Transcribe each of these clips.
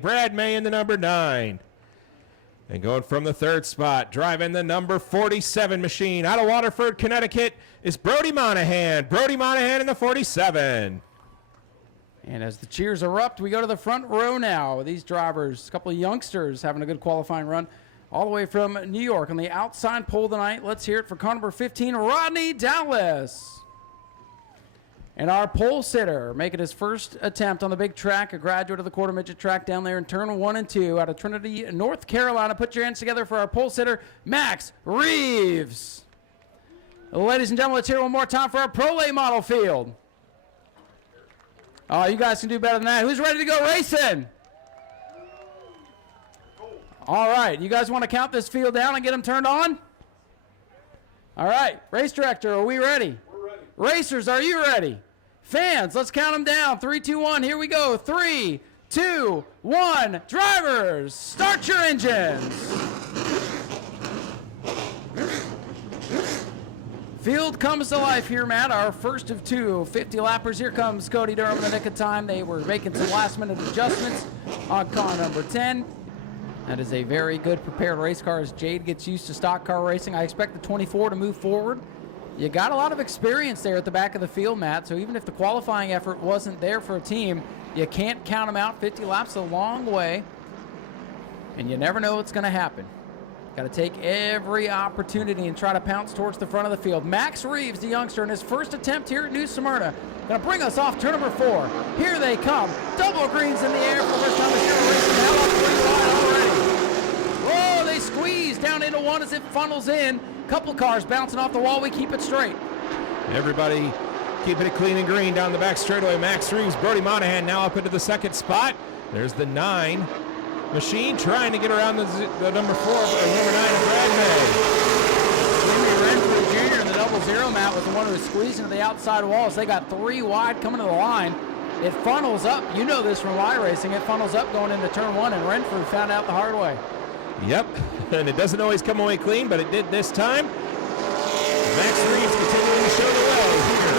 Brad May in the number 9. And going from the 3rd spot, driving the number 47 machine out of Waterford, Connecticut, is Brody Monahan. Brody Monahan in the 47. And as the cheers erupt, we go to the front row now. These drivers, a couple of youngsters having a good qualifying run all the way from New York. On the outside pole tonight, let's hear it for car number 15, Rodney Dallas. And our pole sitter making his first attempt on the big track, a graduate of the quarter midget track down there in turn 1 and 2 out of Trinity, North Carolina. Put your hands together for our pole sitter, Max Reeves. Ladies and gentlemen, let's hear it one more time for our Pro Late model field. Oh, you guys can do better than that. Who's ready to go racing? All right, you guys want to count this field down and get them turned on? All right, race director, are we ready? We're ready. Racers, are you ready? Fans, let's count them down. 3, 2, 1, here we go. 3, 2, 1. Drivers, start your engines. Field comes to life here, Matt. Our first of 2 50-lappers. Here comes Cody Durham in the nick of time. They were making some last-minute adjustments on car number 10. That is a very good prepared race car as Jade gets used to stock car racing. I expect the 24 to move forward. You got a lot of experience there at the back of the field, Matt, so even if the qualifying effort wasn't there for a team, you can't count them out. 50 laps a long way, and you never know what's going to happen. Got to take every opportunity and try to pounce towards the front of the field. Max Reeves, the youngster, in his first attempt here at New Smyrna, going to bring us off turn number 4. Here they come. Double greens in the air for the first time this year racing. Now off the line already. Whoa, they squeeze down into one as it funnels in. Couple cars bouncing off the wall. We keep it straight. Everybody keeping it clean and green down the back straightaway. Max Reeves, Brody Monahan now up into the 2nd spot. There's the 9 machine trying to get around the number 4, number 9 of Brad May. Jimmy Renfrew Jr. in the 00 Matt was the one who was squeezing to the outside walls. They got 3 wide coming to the line. It funnels up. You know this from iRacing. It funnels up going into turn 1, and Renfrew found out the hard way. Yep, and it doesn't always come away clean, but it did this time. Max Reeves continuing to show the way here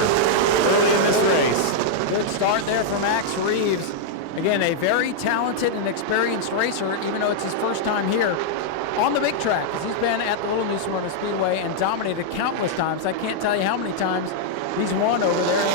early in this race. Good start there for Max Reeves. Again, a very talented and experienced racer, even though it's his first time here on the big track, because he's been at the Little New Smyrna Speedway and dominated countless times. I can't tell you how many times he's won over there.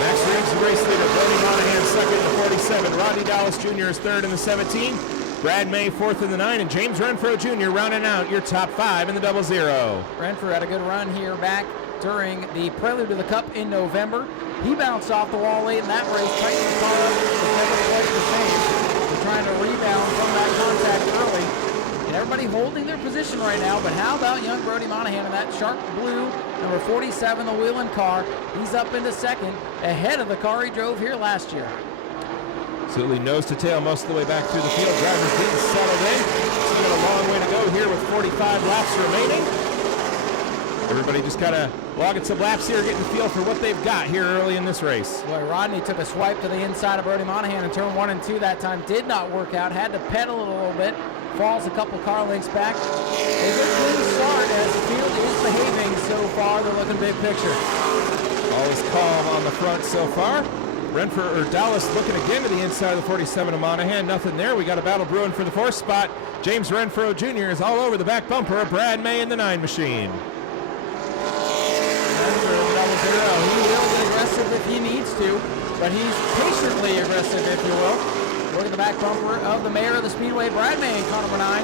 Max Reeves, the race leader. Brody Monahan, 2nd in the 47. Rodney Dallas Jr. is 3rd in the 17. Brad May 4th in the 9, and James Renfrew Jr. rounding out your top 5 in the 00. Renfrew had a good run here back during the prelude to the Cup in November. He bounced off the wall late in that race, tightened the car up, but never quite the same. They're trying to rebound from that contact early. And everybody holding their position right now, but how about young Brody Monahan in that sharp blue, number 47, the wheeling car. He's up into 2nd, ahead of the car he drove here last year. Absolutely nose to tail most of the way back through the field. Drivers getting settled in. Still got a long way to go here with 45 laps remaining. Everybody just kind of logging some laps here, getting the feel for what they've got here early in this race. Boy, Rodney took a swipe to the inside of Brody Monahan in turn 1 and 2 that time. Did not work out. Had to pedal it a little bit. Falls a couple car lengths back. A good clean start as the field is behaving so far. They're looking big picture. All is calm on the front so far. Dallas looking again to the inside of the 47 of Monahan. Nothing there. We got a battle brewing for the 4th spot. James Renfrew Jr. is all over the back bumper of Brad May in the 9 machine. Renfrew in the 00. He will get aggressive if he needs to, but he's patiently aggressive, if you will. Look at the back bumper of the mayor of the Speedway, Brad May in car number 9.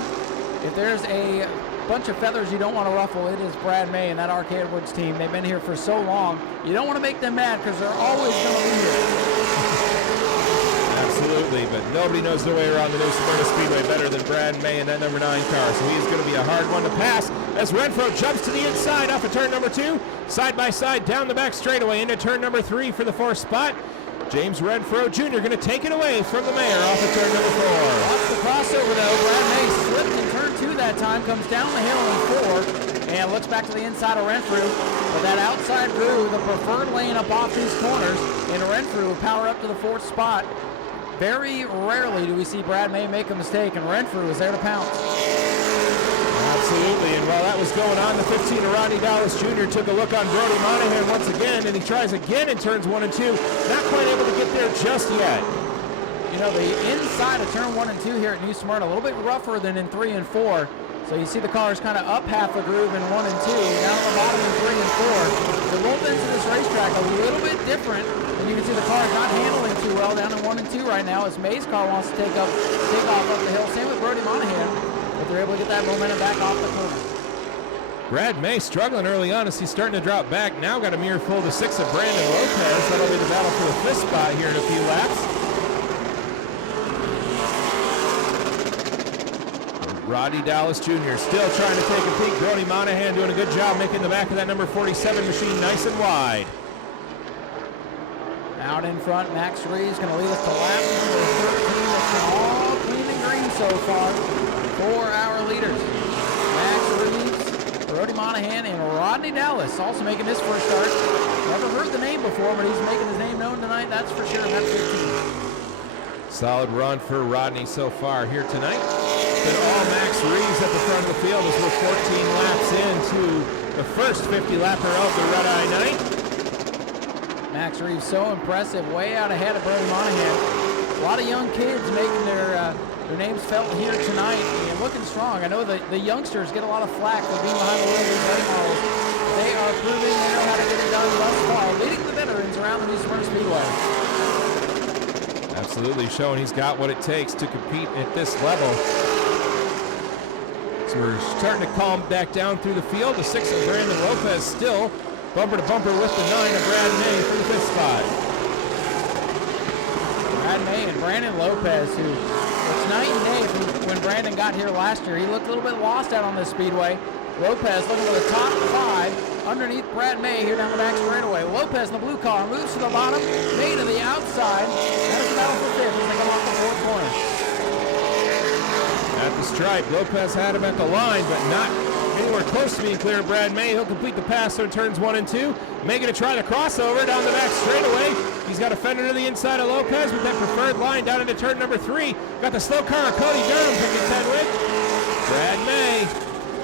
If there's a bunch of feathers you don't want to ruffle, it is Brad May and that Arcade Woods team. They've been here for so long. You don't want to make them mad because they're always going to be here. Absolutely, but nobody knows their way around the New Smyrna Speedway better than Brad May and that number 9 car. So he's going to be a hard one to pass as Renfrew jumps to the inside off of turn number 2. Side by side down the back straightaway into turn number 3 for the 4th spot. James Renfrew Jr. going to take it away from the mayor off of turn number 4. Lost the crossover though. Brad May slipped in turn 2 that time, comes down the hill in 4, and looks back to the inside of Renfrew. But that outside groove, the preferred lane up off these corners, and Renfrew will power up to the 4th spot. Very rarely do we see Brad May make a mistake, and Renfrew is there to pounce. Absolutely, and while that was going on, the 15 of Rodney Dallas Jr. took a look on Brody Monahan once again, and he tries again in turns 1 and 2. Not quite able to get there just yet. You know, the inside of turn 1 and 2 here at New Smyrna, a little bit rougher than in 3 and 4. So you see the cars kind of up half a groove in 1 and 2, down at the bottom in 3 and 4. The both ends of this racetrack a little bit different, and you can see the cars not handling too well down in 1 and 2 right now as May's car wants to take off up the hill. Same with Brody Monahan, but they're able to get that momentum back off the corner. Brad May struggling early on as he's starting to drop back. Now got a mirror full to 6 of Brandon Lopez. That'll be the battle for the 5th spot here in a few laps. Roddy Dallas Jr. still trying to take a peek. Brody Monahan doing a good job making the back of that number 47 machine nice and wide. Out in front, Max Reeves going to lead us to lap number 13. It's all clean and green so far for our leaders. Max Reeves, Brody Monahan, and Rodney Dallas also making his first start. Never heard the name before, but he's making his name known tonight, that's for sure. That's 15. Solid run for Rodney so far here tonight. Been all Max Reeves at the front of the field as we're 14 laps into the first 50-lapper of the Red Eye night. Max Reeves so impressive, way out ahead of Brody Monahan. A lot of young kids making their names felt here tonight and looking strong. I know the youngsters get a lot of flack for being behind the wheel of these late models. They are proving they know how to get it done thus far, leading the veterans around the New Smyrna Speedway. Absolutely showing he's got what it takes to compete at this level. So we're starting to calm back down through the field. The 6 of Brandon Lopez still bumper to bumper with the 9 of Brad May for the 5th spot. Brad May and Brandon Lopez, who it's night and day from when Brandon got here last year. He looked a little bit lost out on this speedway. Lopez looking for the top 5 underneath Brad May here down the back straightaway. Lopez in the blue car moves to the bottom, May to the outside. That is the battle for 5th as they come off the 4th corner. At the stripe, Lopez had him at the line, but not anywhere close to being clear of Brad May. He'll complete the pass on turns 1 and 2. May going to try the crossover down the back straightaway. He's got a fender to the inside of Lopez with that preferred line down into turn number 3. Got the slow car of Cody Durham to contend with. Brad May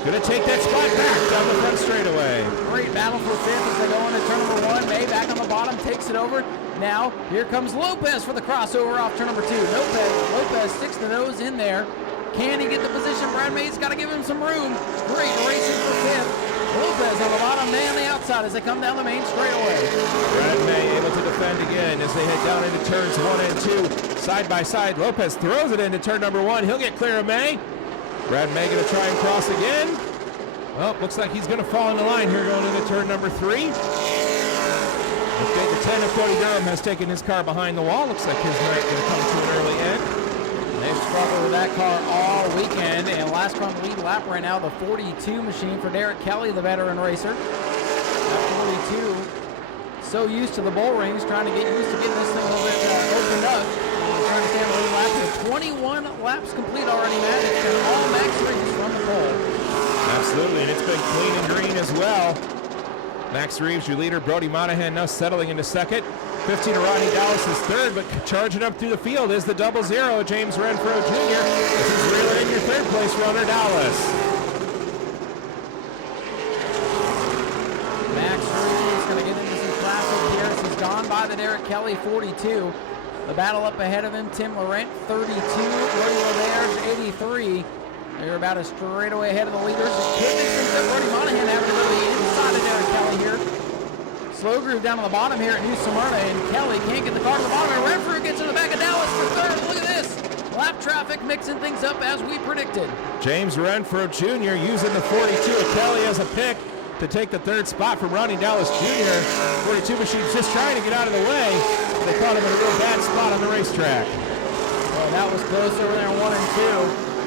going to take that spot back down the front straightaway. Great battle for 5th as they go into turn number 1. May back on the bottom, takes it over. Now, here comes Lopez for the crossover off turn number 2. Lopez sticks the nose in there. Can he get the position? Brad May's got to give him some room. Great racing for 5th. Lopez on the bottom, May on the outside as they come down the main straightaway. Brad May able to defend again as they head down into turns 1 and 2. Side by side, Lopez throws it into turn number 1. He'll get clear of May. Brad May going to try and cross again. Well, looks like he's going to fall in the line here going into turn number 3. Okay, the 10 of Cody Durham has taken his car behind the wall. Looks like his night going to come to an early end. They've struggled with that car all weekend, and last car on the lead lap right now, the 42 machine for Derek Kelly, the veteran racer. That 42, so used to the bull rings, trying to get used to getting this thing a little bit opened up. Trying to stay on the lead lap here. 21 laps complete already, Matt. It's been all Max Reeves from the pole. Absolutely, and it's been clean and green as well. Max Reeves, your leader. Brody Monahan now settling into 2nd. 15 of Rodney Dallas is 3rd, but charging up through the field is the 00, James Renfro Jr. This is really in your 3rd place runner, Dallas. Max Reeves going to get into some classic here as he's gone by the Derek Kelly 42. The battle up ahead of him, Tim Laurent 32, Brody Laverge 83. They're about a straightaway ahead of the leaders. It could be some Brody Monahan having to go to the inside of Derek Kelly here. Slow groove down on the bottom here at New Smyrna, and Kelly can't get the car to the bottom, and Renfrew gets in the back of Dallas for 3rd. Look at this. Lap traffic mixing things up as we predicted. James Renfro Jr. using the 42 of Kelly as a pick to take the 3rd spot from Rodney Dallas Jr. 42 machine's just trying to get out of the way. They caught him in a real bad spot on the racetrack. Well, that was close over there in 1 and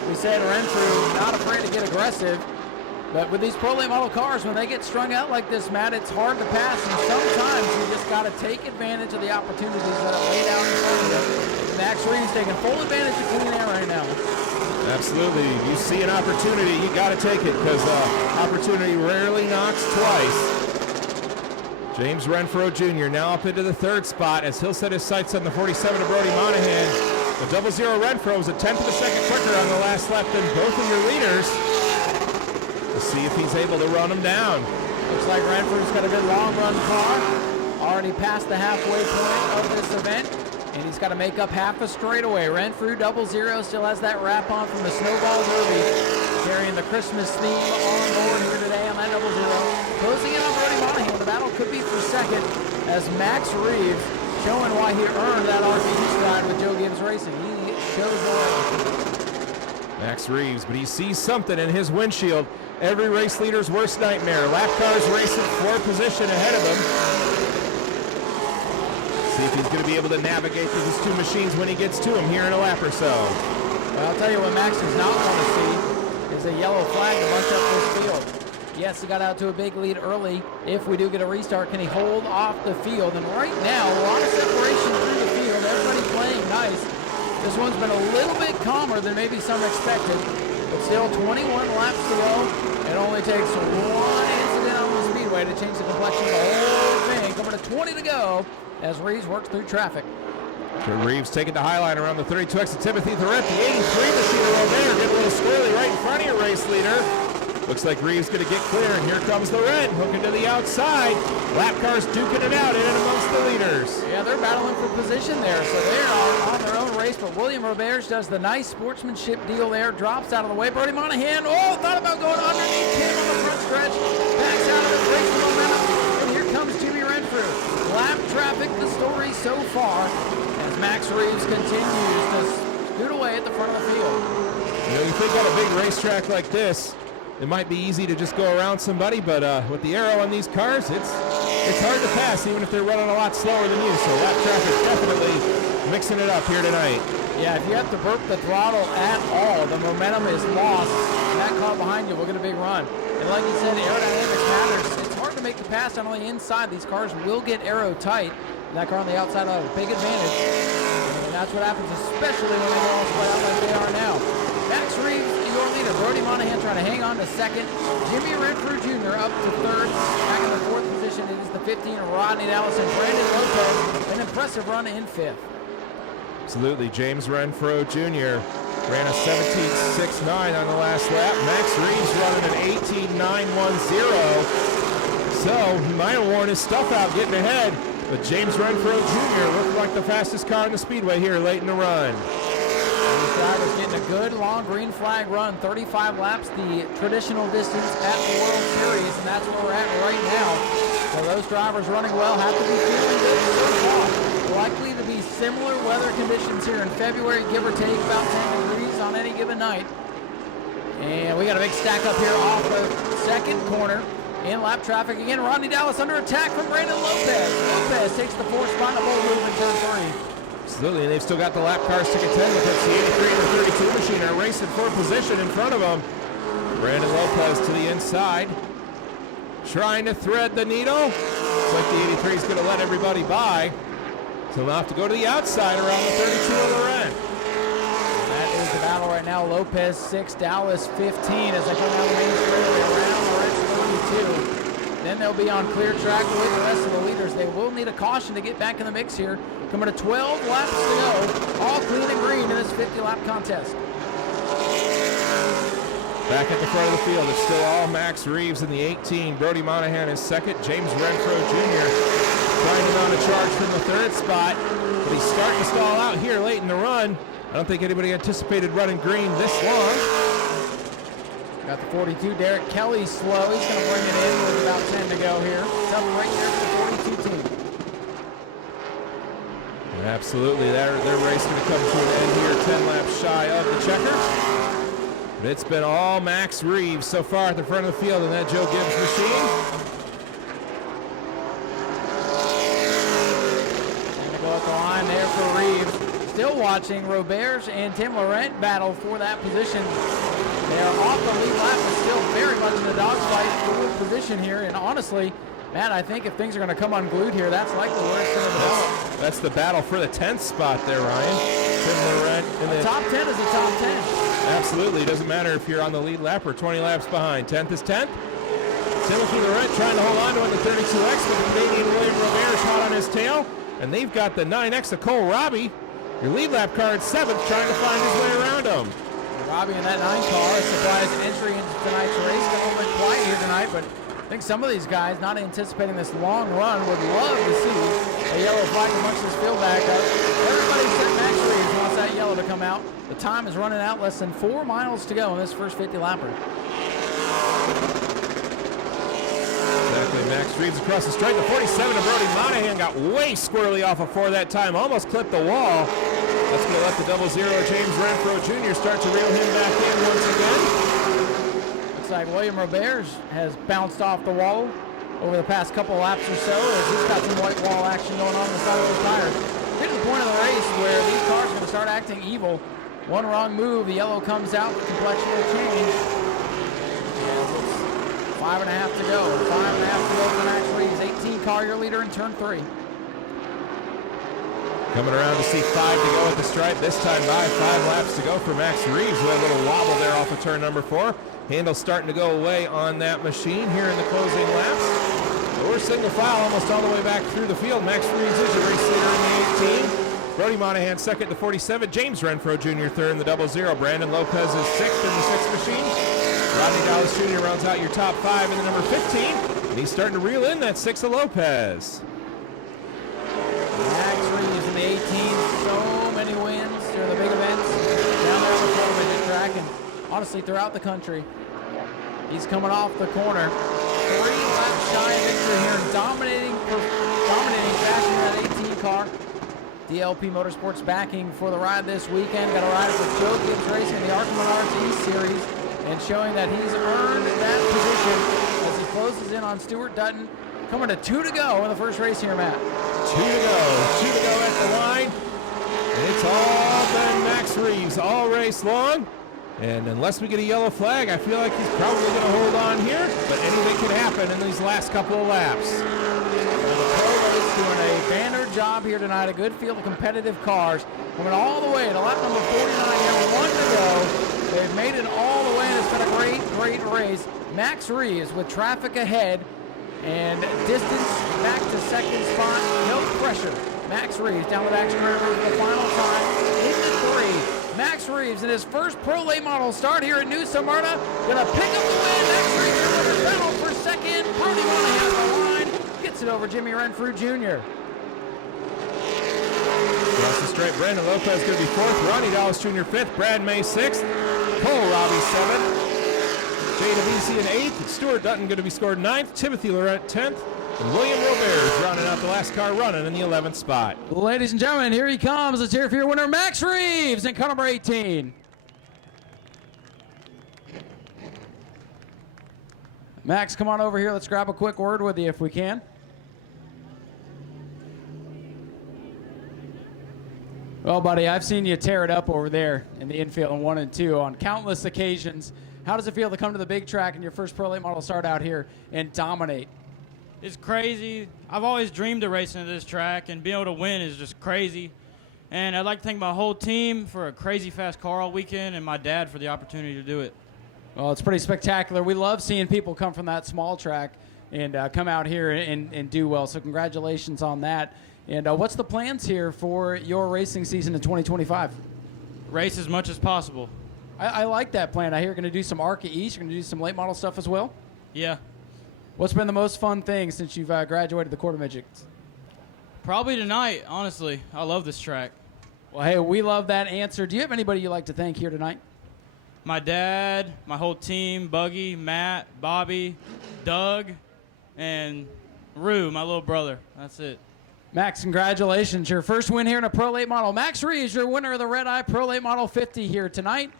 2. We said Renfrew not afraid to get aggressive. But with these pro late model cars, when they get strung out like this, Matt, it's hard to pass, and sometimes you just got to take advantage of the opportunities that are laid out in front of you. Max Reeves taking full advantage of clean air right now. Absolutely. You see an opportunity, you got to take it, because opportunity rarely knocks twice. James Renfro Jr. now up into the 3rd spot as he'll set his sights on the 47 of Brody Monahan. The 00 Renfro is a 10th of a second quicker on the last lap than both of your leaders. We'll see if he's able to run him down. Looks like Renfrew's got a good long run car. Already past the halfway point of this event. and he's got to make up half a straightaway. Renfrew 00 still has that wrap on from the Snowball Derby, carrying the Christmas theme on board here today on that 00. Closing in on Brody Monahan. The battle could be for second as Max Reeves showing why he earned that RV stride with Joe Gibbs Racing. He shows the way. Max Reeves, but he sees something in his windshield. Every race leader's worst nightmare. Lap cars racing for position ahead of him. See if he's going to be able to navigate through these two machines when he gets to him here in a lap or so. Well, I'll tell you what Max does not want to see is a yellow flag to bunch up this field. Yes, he got out to a big lead early. If we do get a restart, can he hold off the field? And right now, a lot of separation through the field. Everybody playing nice. This one's been a little bit calmer than maybe some expected. But still 21 laps to go. It only takes one incident on the speedway to change the complexion of the whole thing. Coming to 20 to go as Reeves works through traffic. Reeves taking the high line around the 32X of Timothy Thorette. The 83 machine over there getting a little squirrely right in front of your race leader. Looks like Reeves going to get clear, and here comes the red, hooking to the outside. Lap cars duking it out in and amongst the leaders. Yeah, they're battling for position there, so they are on their own race, but William Roberts does the nice sportsmanship deal there, drops out of the way. Brody Monahan, thought about going underneath him on the front stretch, backs out of it, breaks the momentum, and here comes Jimmy Renfrew. Lap traffic, the story so far, as Max Reeves continues to scoot away at the front of the field. You know, you think on a big racetrack like this, it might be easy to just go around somebody, but with the aero on these cars, it's hard to pass, even if they're running a lot slower than you. So lap traffic definitely mixing it up here tonight. Yeah, if you have to burp the throttle at all, the momentum is lost. And that car behind you will get a big run. And like you said, aerodynamics matters. It's hard to make the pass not only inside. These cars will get aero tight. And that car on the outside will have a big advantage. And that's what happens, especially when they go all split out like they are now. Max Reeves, your leader. Brody Monahan trying to hang on to second. Jimmy Renfrew Jr. up to third. Back in the fourth position, it is the 15 Rodney Dallas and Brandon Lopez. An impressive run in fifth. Absolutely. James Renfrew Jr. ran a 17.69 on the last lap. Max Reeves running an 18.910. So he might have worn his stuff out getting ahead, but James Renfrew Jr. looked like the fastest car in the speedway here late in the run. These drivers getting a good long green flag run, 35 laps, the traditional distance at the World Series, and that's where we're at right now. So those drivers running well have to be feeling good so far. Likely to be similar weather conditions here in February, give or take about 10 degrees on any given night. And we got a big stack up here off the second corner. In lap traffic again, Rodney Dallas under attack from Brandon Lopez. Lopez takes the fourth spot in the pole move in turn 3. Absolutely, and they've still got the lap cars to contend with it. The 83 and the 32 machine are racing for position in front of them. Brandon Lopez to the inside, trying to thread the needle. Looks like the 83 is going to let everybody by. So they'll have to go to the outside around the 32 of the red. That is the battle right now. Lopez 6, Dallas 15 as they come down the main straightaway around the red 32. Then they'll be on clear track with the rest of the leaders. They will need a caution to get back in the mix here. Coming to 12 laps to go, all clean and green in this 50-lap contest. Back at the front of the field, it's still all Max Reeves in the 18. Brody Monahan is second. James Renfrew Jr. trying to mount a charge from the third spot, but he's starting to stall out here late in the run. I don't think anybody anticipated running green this long. Got the 42, Derek Kelly slow. He's going to bring it in with about 10 to go here. Tough right there for the 42 team. Absolutely, their race going to come to an end here, 10 laps shy of the checkers. But it's been all Max Reeves so far at the front of the field in that Joe Gibbs machine. And to go up the line there for Reeves. Still watching Roberts and Tim Laurent battle for that position. They are off the lead lap, but still very much in the dogfight for position here. And honestly, Matt, I think if things are going to come unglued here, that's likely where it's going to develop. That's the battle for the 10th spot there, Ryan. Tim Laurent in the top 10 is a top 10. Absolutely. It doesn't matter if you're on the lead lap or 20 laps behind. 10th is 10th. Timothy Laurent trying to hold on to it, the 32X, with the Canadian William Roberts hot on his tail. And they've got the 9X of Cole Robbie, your lead lap car at 7th, trying to find his way around him. Robbie in that 9 car, a surprise entry into tonight's race. Got a little bit quiet here tonight, but I think some of these guys, not anticipating this long run, would love to see a yellow flag amongst this field back up. Everybody except Max Reeves wants that yellow to come out. The time is running out, less than 4 miles to go in this first 50 lapper. Exactly, Max Reeves across the straight. The 47 of Brody Monahan got way squirrely off of 4 that time, almost clipped the wall. That's going to let the 00 James Renfro Jr. start to reel him back in once again. Looks like William Robert has bounced off the wall over the past couple laps or so, as he's got some white wall action going on the side of his tires. Getting to the point of the race where these cars are going to start acting evil. One wrong move, the yellow comes out, the complexion will change. And 5.5 to go. 5.5 to go for Max Reeves. 18 car year leader in turn 3. Coming around to see 5 to go at the stripe. This time by 5 laps to go for Max Reeves with a little wobble there off of turn number 4. Handle starting to go away on that machine here in the closing laps. But we're single file almost all the way back through the field. Max Reeves is your race leader in the 18. Brody Monahan second to 47. James Renfro Jr. third in the 00. Brandon Lopez is sixth in the 6 machine. Rodney Dallas Jr. rounds out your top 5 in the number 15. And he's starting to reel in that 6 of Lopez. Max Reeves in the 18. So many wins during the big events down there on the television track and honestly throughout the country. He's coming off the corner. 3 laps shy of victory here, dominating fashion in that 18 car. DLP Motorsports backing for the ride this weekend. Got a ride for Joe Gibbs Racing in the ARCA Menards E Series, and showing that he's earned that position as he closes in on Stuart Dutton. Coming to 2 to go in the first race here, Matt. 2 to go at the line. And it's all been Max Reeves all race long. And unless we get a yellow flag, I feel like he's probably going to hold on here. But anything can happen in these last couple of laps. Doing a banner job here tonight. A good field of competitive cars coming all the way to lap number 49 here. 1 to go. They've made it all the way, and it's been a great race. Max Reeves with traffic ahead and distance back to second spot. No pressure. Max Reeves down the back straight for the final time. Into 3. Max Reeves in his first Pro Late Model start here at New Smyrna. Gonna pick up the win. Max Reeves in the battle for second. Brody Monahan on the line. Gets it over Jimmy Renfrew Jr. Across the straight, Brandon Lopez going to be 4th. Ronnie Dallas Jr. 5th. Brad May 6th. Cole Robbie 7th. Jay DeBC in 8th. Stuart Dutton going to be scored 9th. Timothy Laurent 10th. And William Robert is rounding out the last car running in the 11th spot. Ladies and gentlemen, here he comes. Let's hear it for your winner, Max Reeves, in car number 18. Max, come on over here. Let's grab a quick word with you if we can. Well, buddy, I've seen you tear it up over there in the infield in 1 and 2 on countless occasions. How does it feel to come to the big track in your first Pro Late Model start out here and dominate? It's crazy. I've always dreamed of racing at this track, and being able to win is just crazy. And I'd like to thank my whole team for a crazy fast car all weekend, and my dad for the opportunity to do it. Well, it's pretty spectacular. We love seeing people come from that small track and come out here and do well. So congratulations on that. And what's the plans here for your racing season in 2025? Race as much as possible. I like that plan. I hear you're going to do some ARCA East. You're going to do some late model stuff as well? Yeah. What's been the most fun thing since you've graduated the Quarter Midgets? Probably tonight, honestly. I love this track. Well, hey, we love that answer. Do you have anybody you'd like to thank here tonight? My dad, my whole team, Buggy, Matt, Bobby, Doug, and Rue, my little brother. That's it. Max, congratulations. Your first win here in a Pro Late Model. Max Reeves, your winner of the Red Eye Pro Late Model 50 here tonight.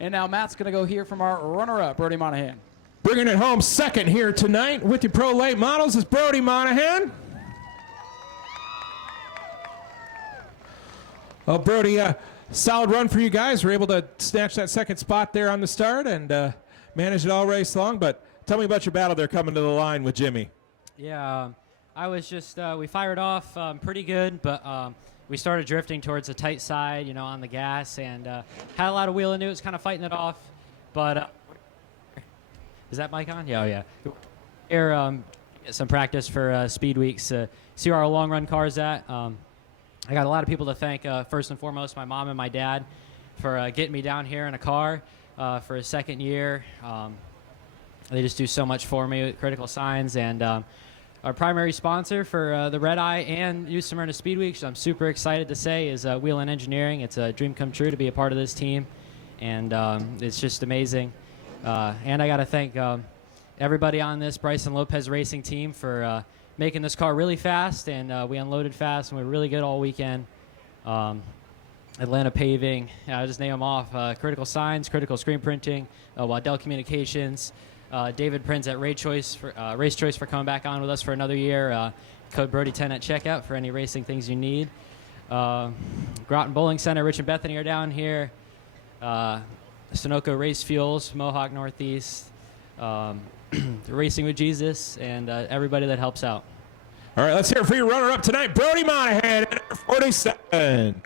And now Matt's going to go hear from our runner-up, Brody Monahan. Bringing it home second here tonight with your Pro Late Models is Brody Monahan. Well, Brody, solid run for you guys. We're able to snatch that second spot there on the start and manage it all race long. But tell me about your battle there coming to the line with Jimmy. Yeah, I was just, we fired off pretty good, but we started drifting towards the tight side, you know, on the gas, and had a lot of wheel into it. It was kind of fighting it off. But is that mic on? Yeah, oh yeah. Here, get some practice for speed weeks. See where our long run car's at. I got a lot of people to thank. First and foremost, my mom and my dad for getting me down here in a car for a second year. They just do so much for me with critical signs, and our primary sponsor for the Red Eye and New Smyrna Speedway, which I'm super excited to say is Whelen Engineering. It's a dream come true to be a part of this team, and it's just amazing. And I got to thank everybody on this Bryson Lopez Racing team for making this car really fast, and we unloaded fast, and we were really good all weekend. Atlanta Paving, I'll just name them off. Critical Signs, Critical Screen Printing, Waddell Communications, David Prinz at Race Choice for coming back on with us for another year. Code Brody10 at checkout for any racing things you need. Groton Bowling Center, Rich and Bethany are down here. Sunoco Race Fuels, Mohawk Northeast, Racing with Jesus, and everybody that helps out. All right, let's hear it for your runner-up tonight, Brody Monahan at 47.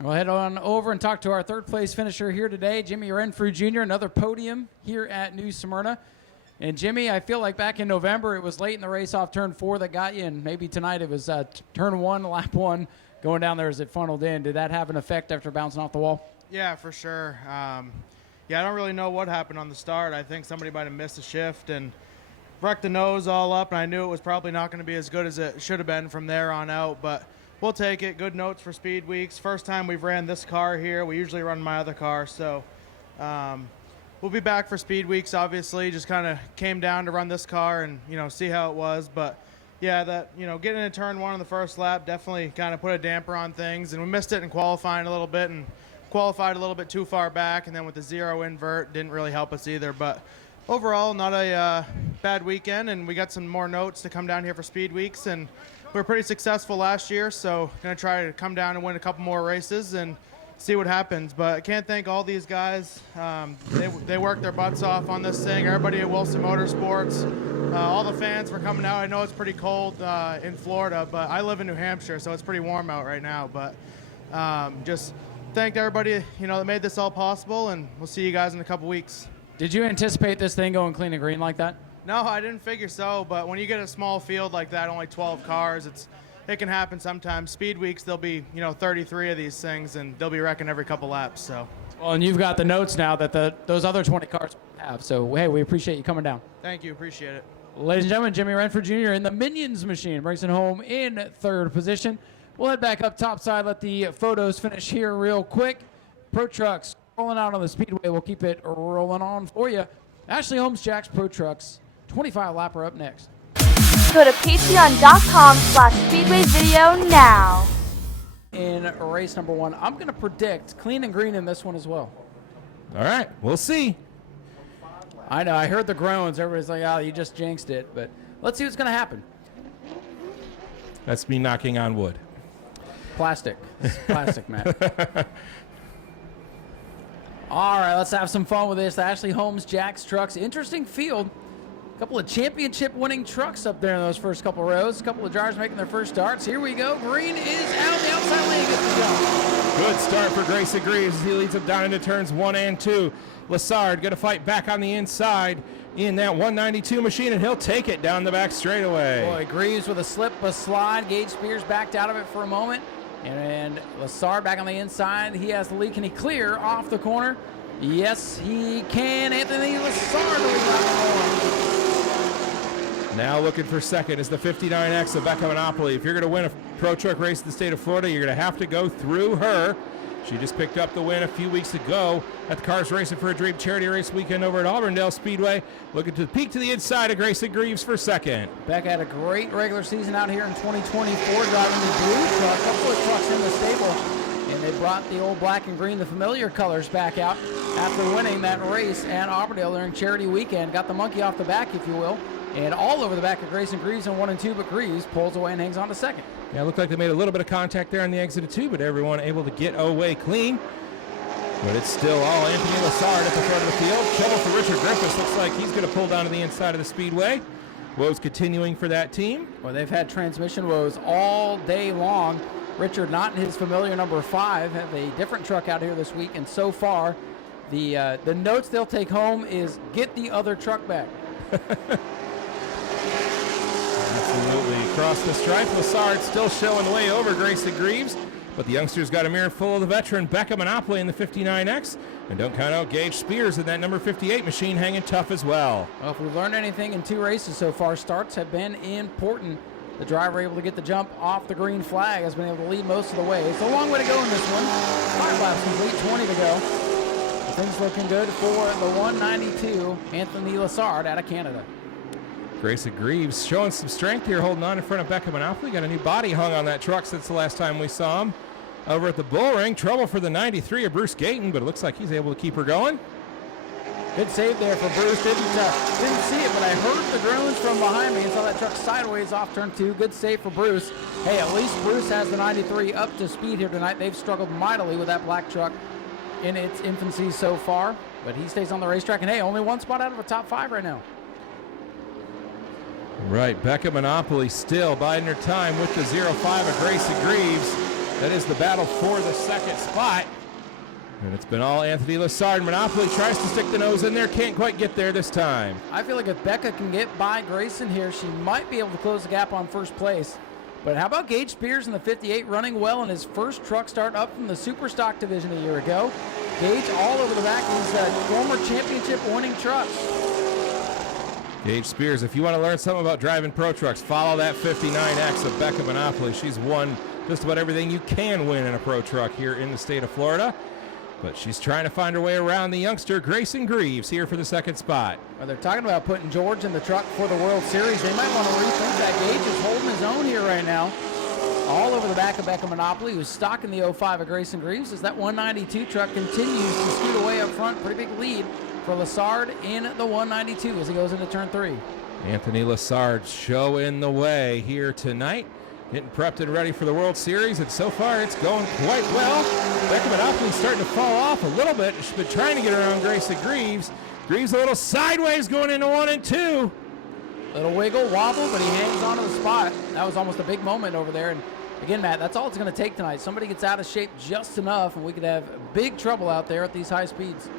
We'll head on over and talk to our third place finisher here today, Jimmy Renfrew Jr., another podium here at New Smyrna. And Jimmy, I feel like back in November, it was late in the race off turn 4 that got you, and maybe tonight it was turn 1, lap 1, going down there as it funneled in. Did that have an effect after bouncing off the wall? Yeah, for sure. I don't really know what happened on the start. I think somebody might have missed a shift and wrecked the nose all up, and I knew it was probably not going to be as good as it should have been from there on out, but we'll take it. Good notes for Speed Weeks. First time we've ran this car here. We usually run my other car, so we'll be back for Speed Weeks, obviously. Just kind of came down to run this car and, see how it was. But, yeah, getting into turn 1 on the first lap definitely kind of put a damper on things. And we missed it in qualifying a little bit and qualified a little bit too far back. And then with the zero invert, didn't really help us either. But overall, not a bad weekend. And we got some more notes to come down here for Speed Weeks. And we were pretty successful last year, so going to try to come down and win a couple more races and see what happens. But I can't thank all these guys. They worked their butts off on this thing. Everybody at Wilson Motorsports, all the fans for coming out. I know it's pretty cold in Florida, but I live in New Hampshire, so it's pretty warm out right now. But just thank everybody that made this all possible, and we'll see you guys in a couple weeks. Did you anticipate this thing going clean and green like that? No, I didn't figure so, but when you get a small field like that, only 12 cars, it can happen sometimes. Speed Weeks, there'll be 33 of these things, and they'll be wrecking every couple laps. So. Well, and you've got the notes now that those other 20 cars have. So, hey, we appreciate you coming down. Thank you. Appreciate it. Ladies and gentlemen, Jimmy Renfrew Jr. in the Minions machine brings it home in third position. We'll head back up topside, let the photos finish here real quick. Pro Trucks rolling out on the Speedway. We'll keep it rolling on for you. Ashley Holmes, Jack's Pro Trucks. 25 lapper up next. Go to patreon.com/Speedway video now. In race number 1, I'm going to predict clean and green in this one as well. All right, we'll see. I know, I heard the groans. Everybody's like, oh, you just jinxed it. But let's see what's going to happen. That's me knocking on wood. Plastic. It's plastic, Matt. All right, let's have some fun with this. Ashley Holmes, Jack's Trucks. Interesting field. A couple of championship-winning trucks up there in those first couple rows. A couple of drivers making their first starts. Here we go. Green is out. The outside lane gets the jump. Good start for Grayson Greaves as he leads them down into turns 1 and 2. Lassard going to fight back on the inside in that 192 machine, and he'll take it down the back straightaway. Boy, Greaves with a slip, a slide. Gage Spears backed out of it for a moment. And Lassard back on the inside. He has the lead. Can he clear off the corner? Yes, he can. Anthony Lassard to lead off the corner. Now looking for second is the 59X of Becca Monopoly. If you're going to win a pro truck race in the state of Florida, you're going to have to go through her. She just picked up the win a few weeks ago at the Cars Racing for a Dream charity race weekend over at Auburndale Speedway. Looking to peek to the inside of Grayson Greaves for second. Becca had a great regular season out here in 2024, driving the blue truck, a couple of trucks in the stable. And they brought the old black and green, the familiar colors, back out after winning that race at Auburndale during charity weekend. Got the monkey off the back, if you will. And all over the back of Grayson Greaves in 1 and 2, but Greaves pulls away and hangs on to second. Yeah, it looked like they made a little bit of contact there on the exit of 2, but everyone able to get away clean. But it's still all Anthony Lassard at the front of the field. Trouble for Richard Griffiths. Looks like he's going to pull down to the inside of the speedway. Woes continuing for that team. Well, they've had transmission woes all day long. Richard, not in his familiar number 5, have a different truck out here this week, and so far, the notes they'll take home is get the other truck back. Absolutely. Across the stripe, Lassard still showing the way over Grayson Greaves. But the youngsters got a mirror full of the veteran Becca Monopoly in the 59X. And don't count out Gage Spears in that number 58 machine hanging tough as well. Well, if we've learned anything in 2 races so far, starts have been important. The driver able to get the jump off the green flag has been able to lead most of the way. It's a long way to go in this one. 5 laps complete, 20 to go. Things looking good for the 192, Anthony Lassard out of Canada. Grayson Greaves showing some strength here, holding on in front of Becca Monopoly. Got a new body hung on that truck since the last time we saw him. Over at the bull ring, trouble for the 93 of Bruce Gayton, but it looks like he's able to keep her going. Good save there for Bruce. Didn't see it, but I heard the groans from behind me and saw that truck sideways off turn 2. Good save for Bruce. Hey, at least Bruce has the 93 up to speed here tonight. They've struggled mightily with that black truck in its infancy so far, but he stays on the racetrack, and hey, only 1 spot out of a top 5 right now. Right, Becca Monopoly still biding her time with the 05 of Grayson Greaves. That is the battle for the second spot. And it's been all Anthony Lassard. Monopoly tries to stick the nose in there, can't quite get there this time. I feel like if Becca can get by Grayson here, she might be able to close the gap on first place. But how about Gage Spears in the 58 running well in his first truck start up from the Super Stock division a year ago? Gage all over the back of these former championship winning trucks. Gage Spears, if you want to learn something about driving pro trucks, follow that 59X of Becca Monopoly. She's won just about everything you can win in a pro truck here in the state of Florida. But she's trying to find her way around the youngster Grayson Greaves here for the second spot. Well, they're talking about putting George in the truck for the World Series. They might want to rethink that. Gage is holding his own here right now. All over the back of Becca Monopoly, who's stocking the 05 of Grayson Greaves as that 192 truck continues to scoot away up front. Pretty big lead for Lassard in the 192 as he goes into turn 3. Anthony Lassard showing the way here tonight. Getting prepped and ready for the World Series, and so far it's going quite well. Becca Monopoly's starting to fall off a little bit. She's been trying to get around Grayson Greaves. Greaves a little sideways going into 1 and 2. Little wiggle, wobble, but he hangs onto the spot. That was almost a big moment over there. And again, Matt, that's all it's going to take tonight. Somebody gets out of shape just enough, and we could have big trouble out there at these high speeds.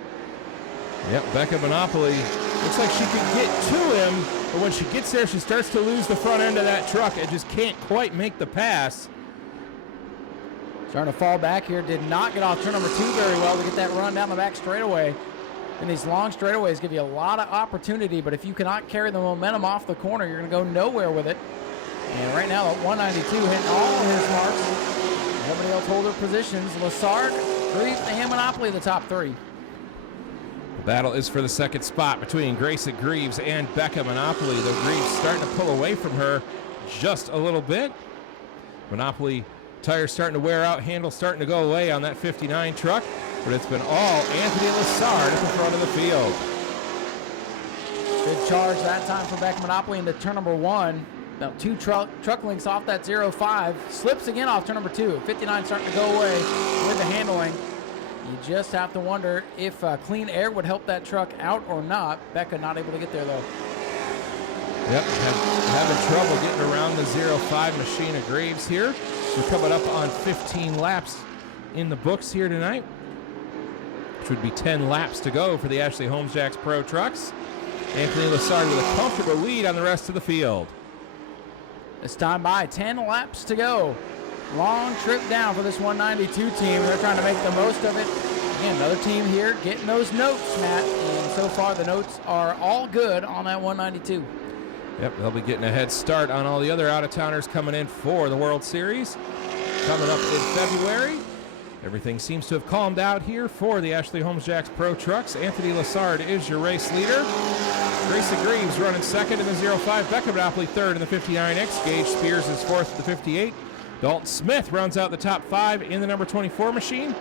Yep, Becca Monopoly looks like she could get to him, but when she gets there, she starts to lose the front end of that truck and just can't quite make the pass. Starting to fall back here. Did not get off turn number 2 very well to get that run down the back straightaway. And these long straightaways give you a lot of opportunity, but if you cannot carry the momentum off the corner, you're going to go nowhere with it. And right now, at 192, hitting all of his marks. Nobody else hold their positions. Lassard, Greaves, and Monopoly the top 3. The battle is for the second spot between Grayson Greaves and Becca Monopoly, though Greaves starting to pull away from her just a little bit. Monopoly tires starting to wear out, handle starting to go away on that 59 truck, but it's been all Anthony Lassard at the front of the field. Good charge that time for Becca Monopoly into turn number 1. Now 2 truck links off that 05. Slips again off turn number 2. 59 starting to go away with the handling. You just have to wonder if clean air would help that truck out or not. Becca not able to get there, though. Yep, having trouble getting around the 05 machine of Greaves here. We're coming up on 15 laps in the books here tonight, which would be 10 laps to go for the Ashley Holmes Jacks Pro Trucks. Anthony Lassard with a comfortable lead on the rest of the field. This time by 10 laps to go. Long trip down for this 192 team. They're trying to make the most of it. Again, another team here getting those notes, Matt. And so far the notes are all good on that 192. Yep, they'll be getting a head start on all the other out-of-towners coming in for the World Series. Coming up in February. Everything seems to have calmed out here for the Ashley Holmes Jacks Pro Trucks. Anthony Lassard is your race leader. Grayson Greaves running second in the 05. Becca Monopoly third in the 59X. Gage Spears is fourth in the 58. Dalton Smith rounds out the top 5 in the number 24 machine.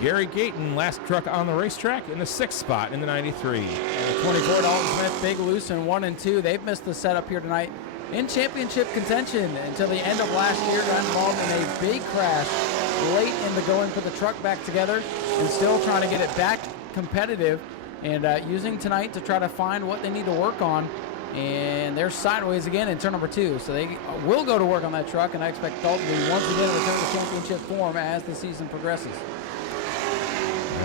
Gary Gayton, last truck on the racetrack, in the 6th spot in the 93. The 24, Dalton Smith, big loose in 1 and 2. They've missed the setup here tonight in championship contention until the end of last year. Got involved in a big crash late into going for the truck back together and still trying to get it back competitive and using tonight to try to find what they need to work on. And they're sideways again in turn number 2. So they will go to work on that truck, and I expect Dalton to once again return to championship form as the season progresses.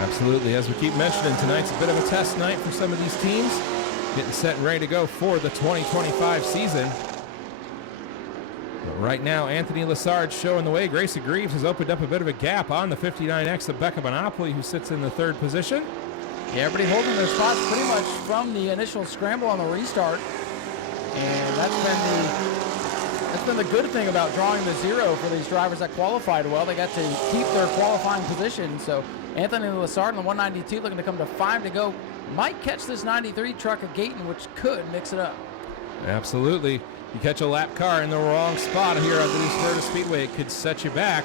Absolutely. As we keep mentioning, tonight's a bit of a test night for some of these teams. Getting set and ready to go for the 2025 season. But right now, Anthony Lassard showing the way. Gracie Greaves has opened up a bit of a gap on the 59X of Becca Monopoly, who sits in the 3rd position. Yeah, everybody holding their spots pretty much from the initial scramble on the restart. And that's been the good thing about drawing the 0 for these drivers that qualified well. They got to keep their qualifying position. So Anthony Lassard in the 192 looking to come to 5 to go. Might catch this 93 truck of Gayton, which could mix it up. Absolutely. You catch a lap car in the wrong spot here on the new Smyrna Speedway, it could set you back.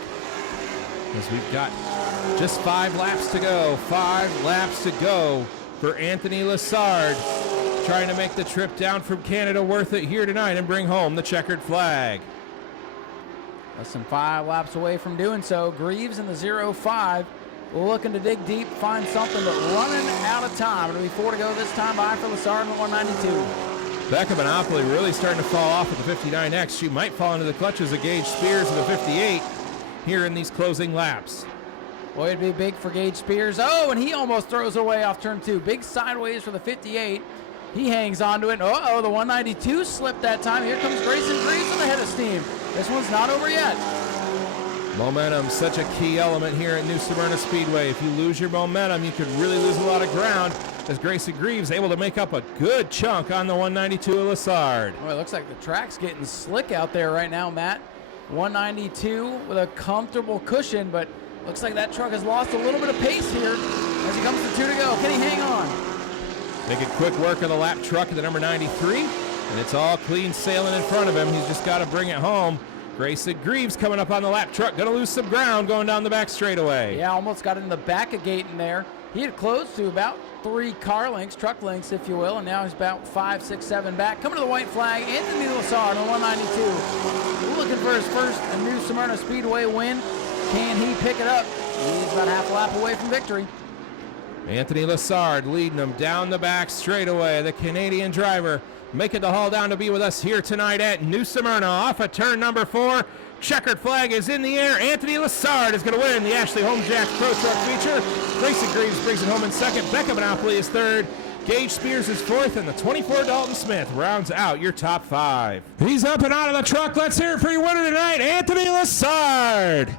As we've got just 5 laps to go. 5 laps to go for Anthony Lassard, trying to make the trip down from Canada worth it here tonight and bring home the checkered flag. Less than 5 laps away from doing so. Greaves in the 0-5, looking to dig deep, find something, but running out of time. It'll be 4 to go this time by for Lassard in the 192. Becca Monopoly really starting to fall off with the 59X. She might fall into the clutches of Gage Spears in the 58 here in these closing laps. Boy, it'd be big for Gage Spears. Oh, and he almost throws away off turn 2. Big sideways for the 58. He hangs onto it. Uh-oh, the 192 slipped that time. Here comes Grayson Greaves on the head of steam. This one's not over yet. Momentum, such a key element here at New Smyrna Speedway. If you lose your momentum, you could really lose a lot of ground, as Gracie Greaves able to make up a good chunk on the 192 of Lassard. Well, it looks like the track's getting slick out there right now, Matt. 192 with a comfortable cushion, but looks like that truck has lost a little bit of pace here as he comes to 2 to go. Can he hang on? Making quick work of the lap truck of the number 93, and it's all clean sailing in front of him. He's just got to bring it home. Grayson Greaves coming up on the lap truck, going to lose some ground going down the back straightaway. Yeah, almost got in the back of Gayton there. He had closed to about 3 car lengths, truck lengths, if you will, and now he's about 5, 6, 7 back. Coming to the white flag, Anthony Lassard on 192. Looking for his first New Smyrna Speedway win. Can he pick it up? He's about half a lap away from victory. Anthony Lassard leading them down the back straightaway. The Canadian driver making the haul down to be with us here tonight at New Smyrna. Off of turn number 4. Checkered flag is in the air. Anthony Lassard is going to win the Ashley Holmes Jack Pro Truck feature. Grayson Greaves brings it home in 2nd. Becca Monopoly is 3rd. Gage Spears is 4th, and the 24 Dalton Smith rounds out your top 5. He's up and out of the truck. Let's hear it for your winner tonight, Anthony Lassard.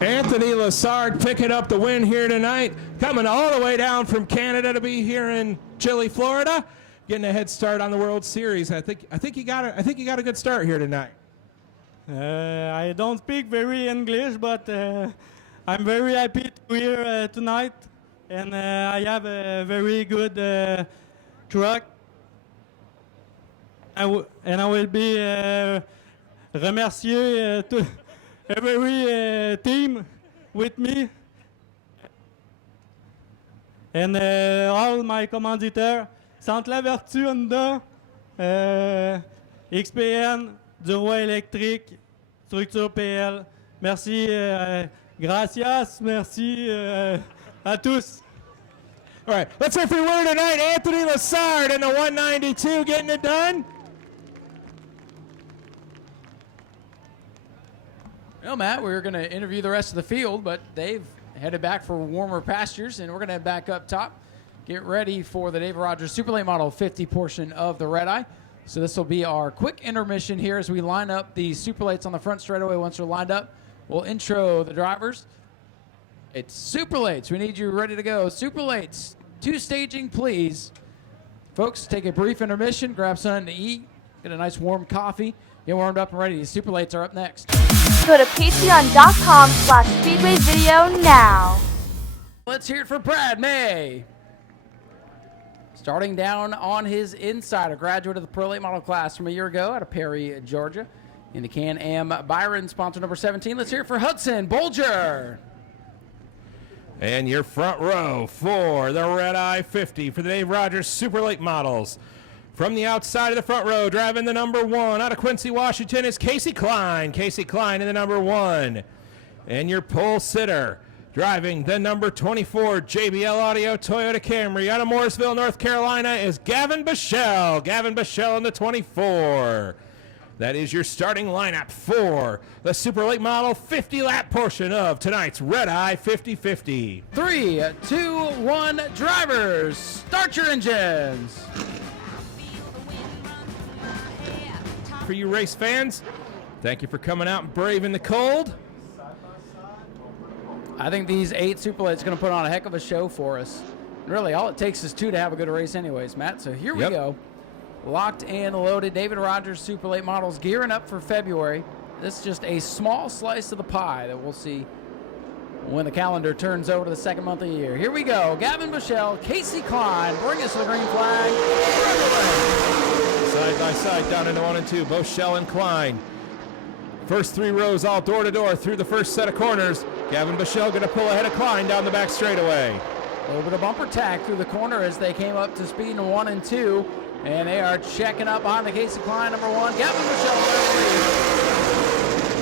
Anthony Lassard picking up the win here tonight, coming all the way down from Canada to be here in chilly Florida, getting a head start on the World Series. I think you got a good start here tonight. I don't speak very English, but I'm very happy to be here tonight, and I have a very good truck. I will be remercier to every team with me, and all my commanditaires, Centre La Vertu Honda, XPN, Duroy Électrique, Structure PL. Merci, gracias, merci à tous. All right, let's hear for your winner tonight, Anthony Lassard in the 192, getting it done. Well, Matt, we're going to interview the rest of the field, but they've headed back for warmer pastures, and we're going to head back up top, get ready for the Dave Rogers Super Late Model 50 portion of the Red Eye. So this will be our quick intermission here as we line up the Super Lates on the front straightaway. Once they're lined up, we'll intro the drivers. It's Super Lates. We need you ready to go. Super Lates, 2 staging, please. Folks, take a brief intermission, grab something to eat, get a nice warm coffee, get warmed up and ready. The Super Lates are up next. Go to patreon.com/Speedway Video now. Let's hear it for Brad May. Starting down on his inside, a graduate of the Pro Late Model class from a year ago out of Perry, Georgia. In the Can-Am Byron, sponsor number 17. Let's hear it for Hudson Bolger. And your front row for the Red Eye 50 for the Dave Rogers Super Late Models. From the outside of the front row, driving the number 1 out of Quincy, Washington is Casey Klein. Casey Klein in the number 1. And your pole sitter, driving the number 24 JBL Audio Toyota Camry out of Mooresville, North Carolina is Gavin Bichelle. Gavin Bichelle in the 24. That is your starting lineup for the Super Late Model 50-lap portion of tonight's Red Eye 50-50. 3, 2, 1, drivers, start your engines. for you race fans. Thank you for coming out and braving the cold. I think these 8 Super Lates going to put on a heck of a show for us. Really, all it takes is 2 to have a good race anyways, Matt. So here we go. Locked and loaded. David Rogers Super Late models gearing up for February. This is just a small slice of the pie that we'll see when the calendar turns over to the second month of the year. Here we go. Gavin Bushell, Casey Klein, bring us the green flag. Side by side down into 1 and 2. Bushell and Klein. First 3 rows all door to door through the first set of corners. Gavin Bushell going to pull ahead of Klein down the back straightaway. A little bit of bumper tack through the corner as they came up to speed in 1 and 2. And they are checking up behind the Casey Klein, number 1. Gavin Bushell.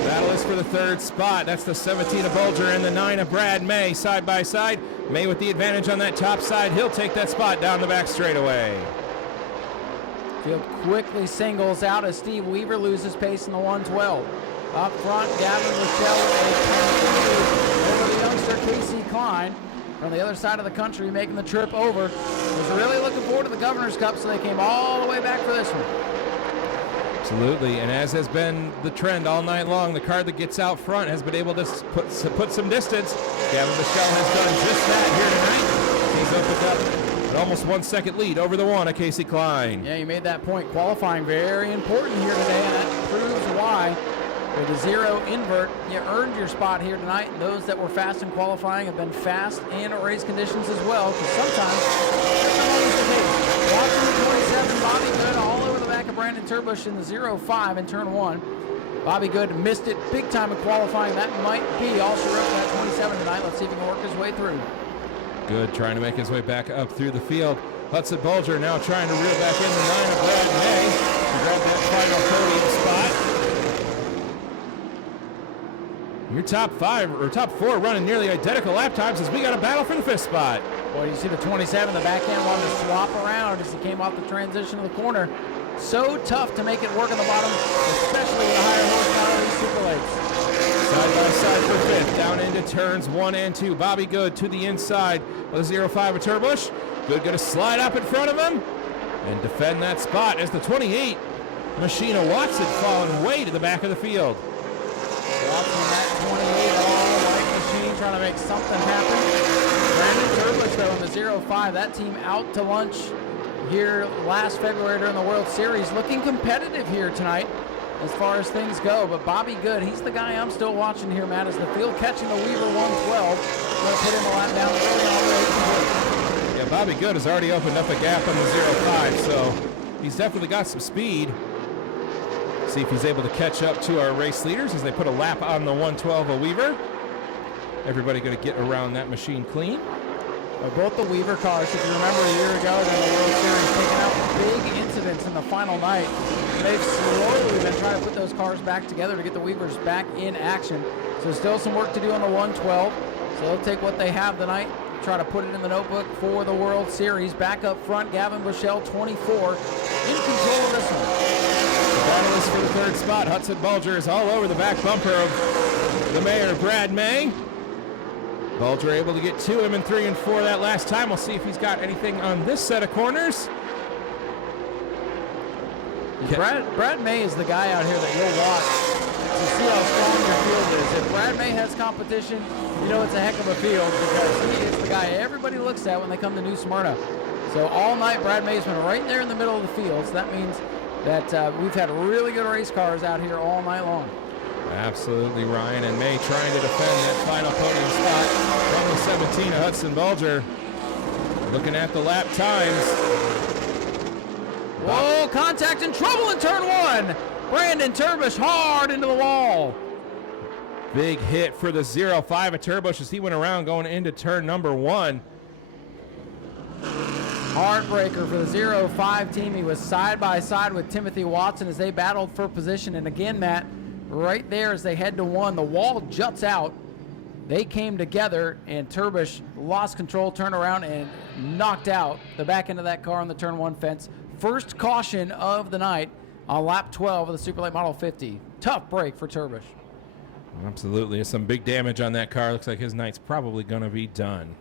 Battle is for the 3rd spot. That's the 17 of Bulger and the 9 of Brad May side by side. May with the advantage on that top side. He'll take that spot down the back straightaway. Field quickly singles out as Steve Weaver loses pace in the 112. Up front, Gavin Bushell over the youngster Casey Klein. From the other side of the country, making the trip over. Was really looking forward to the Governor's Cup, so they came all the way back for this one. Absolutely, and as has been the trend all night long, the car that gets out front has been able to put some distance. Gavin Bushell has done just that here tonight. He's opened up an almost 1 second lead over the 1 of Casey Klein. Yeah, you made that point. Qualifying very important here today, and that proves why. With a 0 invert, you earned your spot here tonight. And those that were fast in qualifying have been fast in race conditions as well, because sometimes that's not always the case. Watching the 27, Bobby Good all over the back of Brandon Turbush in the 0-5 in turn 1. Bobby Good missed it big time in qualifying. That might be all she wrote for that 27 tonight. Let's see if he can work his way through. Good, trying to make his way back up through the field. Hudson Bulger now trying to reel back in the 9 of Brad May to grab that final podium spot. Your top 5 or top 4 running nearly identical lap times as we got a battle for the 5th spot. Boy, you see the 27, the back end wanted to swap around as he came off the transition of the corner. So tough to make it work on the bottom, especially with a higher horsepower of these Super Lates. Side by side for 5th, down into turns 1 and 2. Bobby Good to the inside with a 0-5 of Turbush. Good going to slide up in front of him and defend that spot as the 28 Machina Watson falling way to the back of the field. Watching that 28 all white machine trying to make something happen. Brandon Turbush though in the 0-5, that team out to lunch here last February during the World Series, looking competitive here tonight as far as things go. But Bobby Good, he's the guy I'm still watching here, Matt, as the field catching the Weaver 112. Going to put him a lap down early on the way. Yeah, Bobby Good has already opened up a gap on the 0-5, so he's definitely got some speed. See if he's able to catch up to our race leaders as they put a lap on the 112 of Weaver. Everybody going to get around that machine clean. Both the Weaver cars, if you remember a year ago during the World Series, taking out big incidents in the final night. They've slowly been trying to put those cars back together to get the Weavers back in action. So still some work to do on the 112. So they'll take what they have tonight, try to put it in the notebook for the World Series. Back up front, Gavin Bushell, 24, in control of this one. The battle is for the 3rd spot. Hudson Bulger is all over the back bumper of the mayor, Brad May. Bulger able to get to him in 3 and 4 that last time. We'll see if he's got anything on this set of corners. Brad May is the guy out here that you'll watch to see how strong your field is. If Brad May has competition, you know it's a heck of a field because he is the guy everybody looks at when they come to New Smyrna. So all night, Brad May's been right there in the middle of the field. So that means that we've had really good race cars out here all night long. Absolutely, Ryan. And May trying to defend that final podium spot from the 17 of Hudson Bulger. Looking at the lap times. Whoa, contact and trouble in turn 1. Brandon Turbush hard into the wall. Big hit for the 0-5 of Turbush as he went around going into turn number 1. Heartbreaker for the 0-5 team. He was side by side with Timothy Watson as they battled for position. And again, Matt, right there as they head to 1, the wall juts out. They came together and Turbush lost control, turned around and knocked out the back end of that car on the turn 1 fence. First caution of the night on lap 12 of the Super Late Model 50. Tough break for Turbush. Absolutely. Some big damage on that car. Looks like his night's probably going to be done.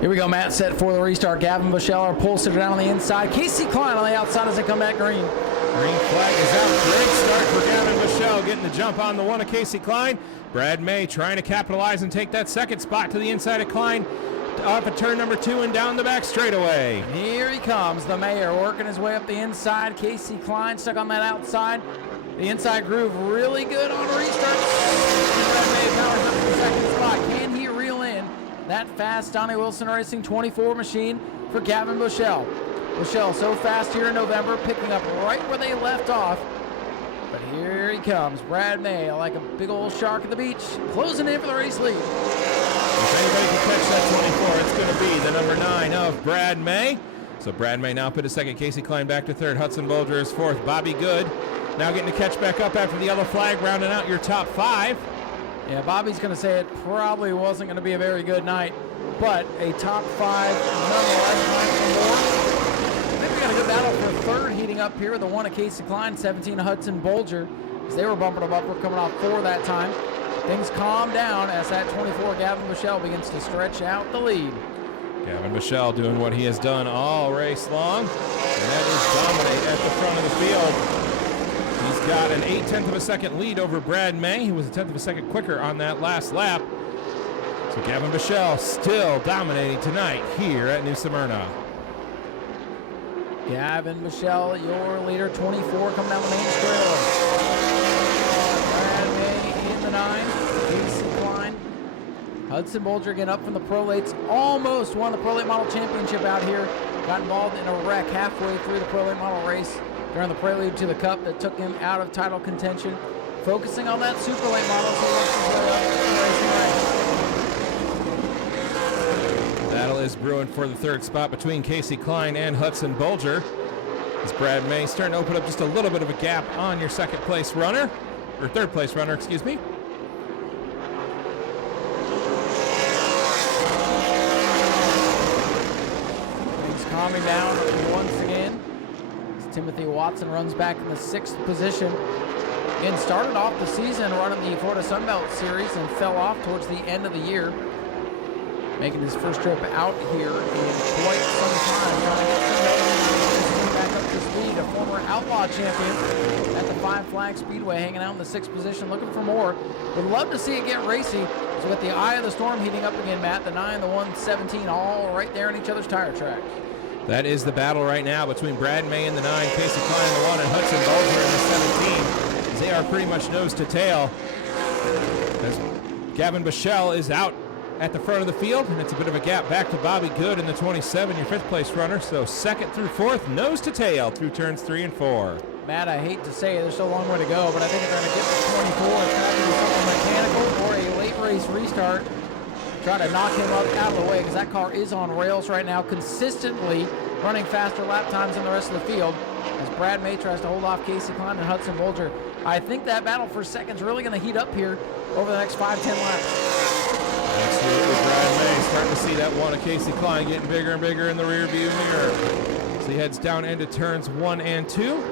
Here we go, Matt, set for the restart. Gavin Bushell, our pole sitter down on the inside. Casey Klein on the outside as they come back green. Green flag is out. Great start for Gavin Bushell, getting the jump on the one of Casey Klein. Brad May trying to capitalize and take that second spot to the inside of Klein. Off at turn number 2 and down the back straightaway. Here he comes, the mayor, working his way up the inside. Casey Klein stuck on that outside. The inside groove really good on restart. Brad May powers up to the second spot. Can he reel in that fast Donnie Wilson Racing 24 machine for Gavin Bushell? Bushell so fast here in November, picking up right where they left off. But here he comes, Brad May, like a big old shark at the beach, closing in for the race lead. If anybody can catch that 24, it's going to be the number 9 of Brad May. So Brad May now put his second. Casey Klein back to third. Hudson Bolger is fourth. Bobby Good now getting to catch back up after the yellow flag, rounding out your top 5. Yeah, Bobby's going to say it probably wasn't going to be a very good night, but a top 5 nonetheless. I think we got a good battle for third heating up here with the one of Casey Klein, 17 Hudson Bolger, as they were bumper to bumper coming off 4 that time. Things calm down as that 24 Gavin Bushell begins to stretch out the lead. Gavin Bushell doing what he has done all race long, and that is dominate at the front of the field. He's got an 0.8 of a second lead over Brad May. He was a 1/10 of a second quicker on that last lap. So Gavin Bushell still dominating tonight here at New Smyrna. Gavin Bushell, your leader, 24, coming down the main straightaway. Brad May in the 9, Casey Klein. Hudson Bolger getting up from the Pro Lates, almost won the Pro Late Model Championship out here. Got involved in a wreck halfway through the Pro Late Model race during the prelude to the Cup that took him out of title contention. Focusing on that Super Late Model, so he works his way up the racing ranks. Battle is brewing for the third spot between Casey Klein and Hudson Bolger. As Brad May starting to open up just a little bit of a gap on your second place runner, or third place runner, excuse me. Things calming down once again. As Timothy Watson runs back in the 6th position. Again, started off the season running the Florida Sunbelt Series and fell off towards the end of the year. Making his first trip out here in quite some time. Trying to get back up to speed. A former Outlaw champion at the 5 Flag Speedway, hanging out in the 6th position, looking for more. Would love to see it get racy. So with the eye of the storm heating up again, Matt, the 9, the 117, all right there in each other's tire tracks. That is the battle right now between Brad May in the 9, Casey Klein in the 1, and Hudson Bolger in the 17. They are pretty much nose to tail. As Gavin Bushell is out at the front of the field, and it's a bit of a gap back to Bobby Good in the 27, your 5th place runner. So 2nd through 4th, nose to tail through turns 3 and 4. Matt, I hate to say it, there's still a long way to go, but I think if they're going to get to 24, it's going to be something mechanical or a late race restart. Try to knock him up out of the way, because that car is on rails right now, consistently running faster lap times than the rest of the field. As Brad May tries to hold off Casey Klein and Hudson Bolger, I think that battle for second's really going to heat up here over the next 5-10 laps. Absolutely, Brad May starting to see that one of Casey Klein getting bigger and bigger in the rear view mirror. So he heads down into turns 1 and 2.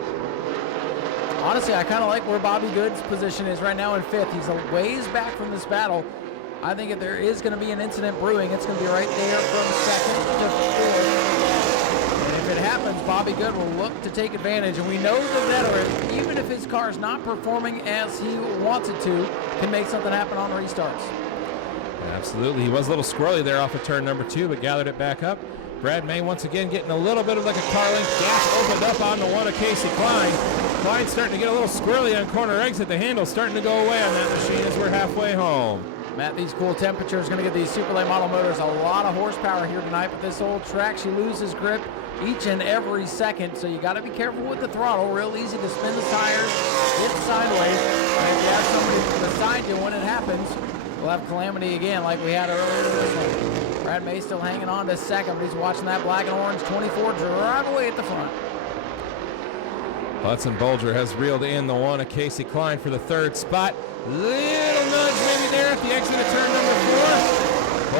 Honestly, I kind of like where Bobby Good's position is right now in 5th. He's a ways back from this battle. I think if there is going to be an incident brewing, it's going to be right there from 2nd to 4th. And if it happens, Bobby Good will look to take advantage. And we know the veteran, even if his car is not performing as he wants it to, can make something happen on restarts. Absolutely. He was a little squirrely there off of turn number 2, but gathered it back up. Brad May once again getting a little bit of like a car length gap opened up on the one of Casey Klein. Klein's starting to get a little squirrely on corner exit. The handle's starting to go away on that machine as we're halfway home. Matt, these cool temperatures are going to give these Super Late Model motors a lot of horsepower here tonight, but this old track, she loses grip each and every second, so you got to be careful with the throttle. Real easy to spin the tires, hit sideways, and if you have somebody beside you when it happens, we'll have calamity again like we had earlier in this one. Brad May still hanging on to 2nd, but he's watching that black and orange 24 drive away at the front. Hudson Bolger has reeled in the one of Casey Klein for the 3rd spot. Little nudge maybe there at the exit of turn number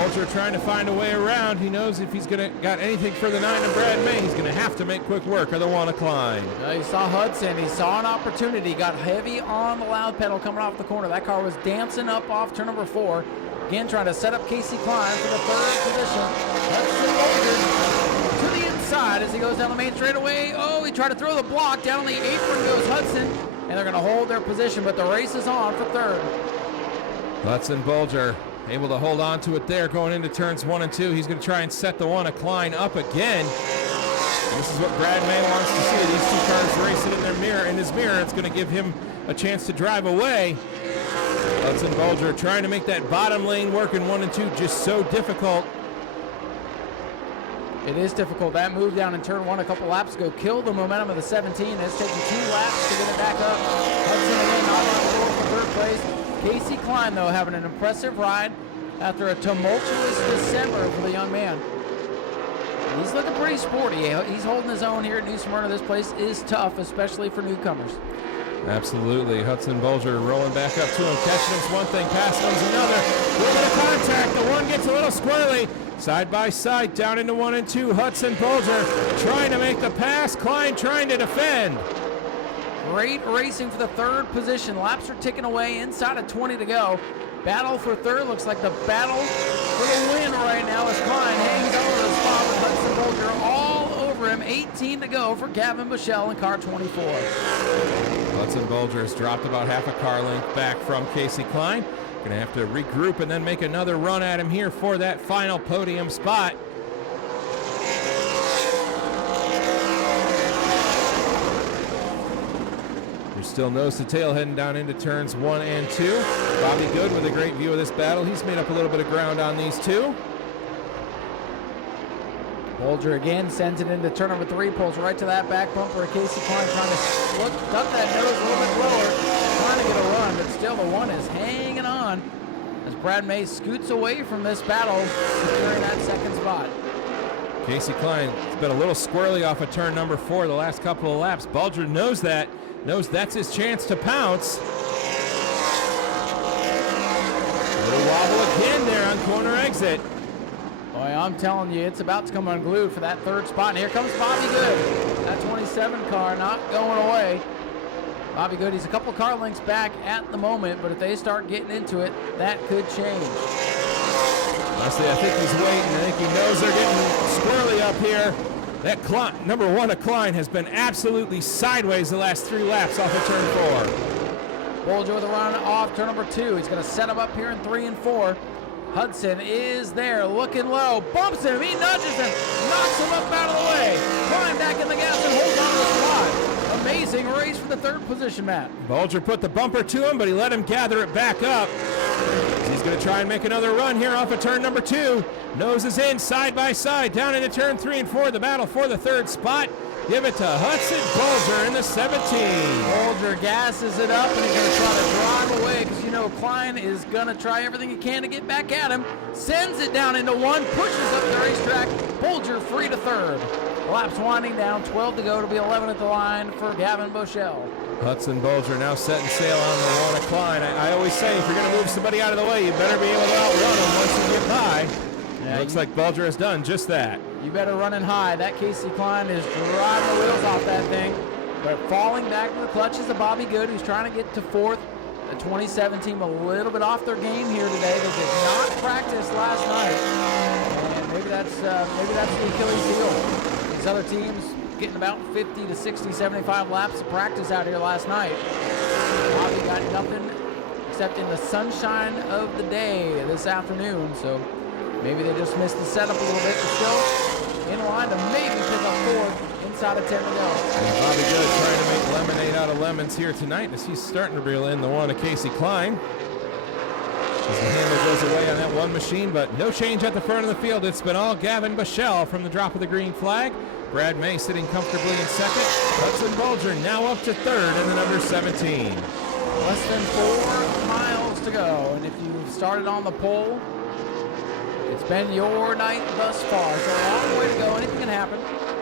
4. Bolger trying to find a way around. He knows if he's got anything for the 9 of Brad May, he's going to have to make quick work of the one of Klein. He saw Hudson. He saw an opportunity. Got heavy on the loud pedal coming off the corner. That car was dancing up off turn number 4. Again, trying to set up Casey Klein for the third position. Hudson Bolger to the inside as he goes down the main straightaway. Oh, he tried to throw the block. Down on the apron goes Hudson, and they're going to hold their position, but the race is on for third. Hudson Bolger able to hold on to it there going into turns 1 and 2. He's going to try and set the one of Klein up again. This is what Brad May wants to see. These two cars racing in his mirror. It's going to give him a chance to drive away. Hudson Bolger trying to make that bottom lane work in 1 and 2 just so difficult. It is difficult. That move down in turn 1 a couple laps ago killed the momentum of the 17. It's taken 2 laps to get it back up. Hudson again not on the board for third place. Casey Klein, though, having an impressive ride after a tumultuous December for the young man. He's looking pretty sporty. He's holding his own here at New Smyrna. This place is tough, especially for newcomers. Absolutely. Hudson Bolger rolling back up to him. Catching him's one thing, passing him's another. Little bit of contact. The one gets a little squirrely. Side by side, down into 1 and 2. Hudson Bolger trying to make the pass. Klein trying to defend. Great racing for the third position. Laps are ticking away, inside of 20 to go. Battle for third. Looks like the battle for the win right now as Klein hangs over the spot with Hudson Bolger all over him. 18 to go for Gavin Bichelle in car 24. Hudson Bolger has dropped about half a car length back from Casey Klein. Going to have to regroup and then make another run at him here for that final podium spot. There's still nose to tail heading down into turns 1 and 2. Bobby Good with a great view of this battle. He's made up a little bit of ground on these two. Bolger again sends it into turn number 3, pulls right to that back bumper. Casey Klein trying to duck that nose a little bit lower, trying to get a run, but still the one is hanging on as Brad May scoots away from this battle, securing that second spot. Casey Klein has been a little squirrely off of turn number 4 the last couple of laps. Bolger knows that's his chance to pounce. A little wobble again there on corner exit. Boy, I'm telling you, it's about to come unglued for that third spot. And here comes Bobby Good. That 27 car not going away. Bobby Good, he's a couple car lengths back at the moment, but if they start getting into it, that could change. Honestly, I think he's waiting. I think he knows they're getting squirrely up here. That number 1 of Klein has been absolutely sideways the last 3 laps off of turn 4. Bolger with a run off turn number 2. He's going to set him up here in 3 and 4. Hudson is there, looking low, bumps him, he nudges him, knocks him up out of the way. Klein back in the gas and holds on to the spot. Amazing race for the third position, Matt. Bolger put the bumper to him, but he let him gather it back up. He's going to try and make another run here off of turn number 2. Noses in, side by side, down into turn 3 and 4. The battle for the third spot. Give it to Hudson Bolger in the 17. Bolger gasses it up, and he's going to try to drive away because, you know, Klein is going to try everything he can to get back at him. Sends it down into 1, pushes up the racetrack. Bolger free to third. Laps winding down, 12 to go to be 11 at the line for Gavin Bichelle. Hudson Bolger now setting sail on the 1 of Klein. I always say, if you're going to move somebody out of the way, you better be able to outrun them once you get by. Yeah, looks like Bolger has done just that. You better run in high. That Casey Klein is driving the wheels off that thing. But falling back to the clutches of Bobby Good, who's trying to get to 4th. The 2017 team a little bit off their game here today. They did not practice last night. And maybe that's the Achilles heel. These other teams getting about 50 to 60, 75 laps of practice out here last night. Bobby got nothing except in the sunshine of the day this afternoon. So maybe they just missed the setup a little bit, but still in line to maybe pick up 4th inside of 10 to go. And Bobby Good trying to make lemonade out of lemons here tonight as he's starting to reel in the 1 of Casey Klein. As the handle goes away on that one machine, but no change at the front of the field. It's been all Gavin Bichelle from the drop of the green flag. Brad May sitting comfortably in second. Hudson Bolger now up to 3rd in the number 17. Less than 4 miles to go, and if you've started on the pole, it's been your night thus far. So a long way to go. Anything can happen.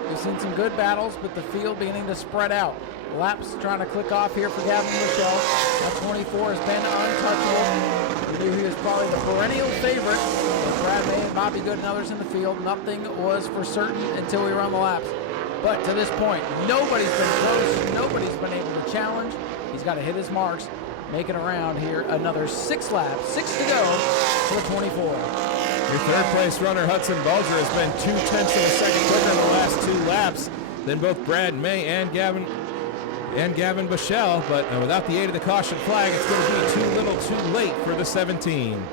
We've seen some good battles, but the field beginning to spread out. Laps trying to click off here for Gavin Bichelle. That 24 has been untouchable. We knew he was probably the perennial favorite with Brad May and Bobby Good and others in the field. Nothing was for certain until we were on the laps. But to this point, nobody's been close. Nobody's been able to challenge. He's got to hit his marks, making around here another 6 laps, 6 to go for the 24. Your third place runner, Hudson Bulger, has been 0.2 of a second quicker in the last 2 laps than both Brad May and Gavin Bushell, but without the aid of the caution flag, it's going to be too little too late for the 17.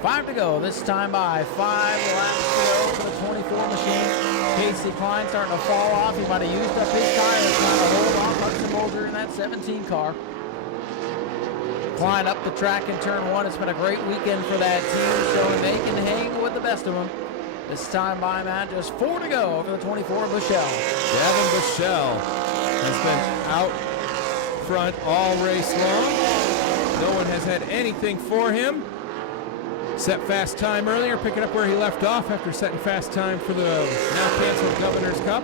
5 to go, this time by 5 laps to go for the 24 machine. Casey Klein starting to fall off. He might have used up his tires trying to hold on Hudson Bulger in that 17 car. Klein up the track in turn 1. It's been a great weekend for that team, showing they can hang with the best of them. This time by, Matt, just 4 to go for the 24 Bushell. Gavin Bushell has been out front all race long. No one has had anything for him. Set fast time earlier, picking up where he left off after setting fast time for the now canceled Governor's Cup.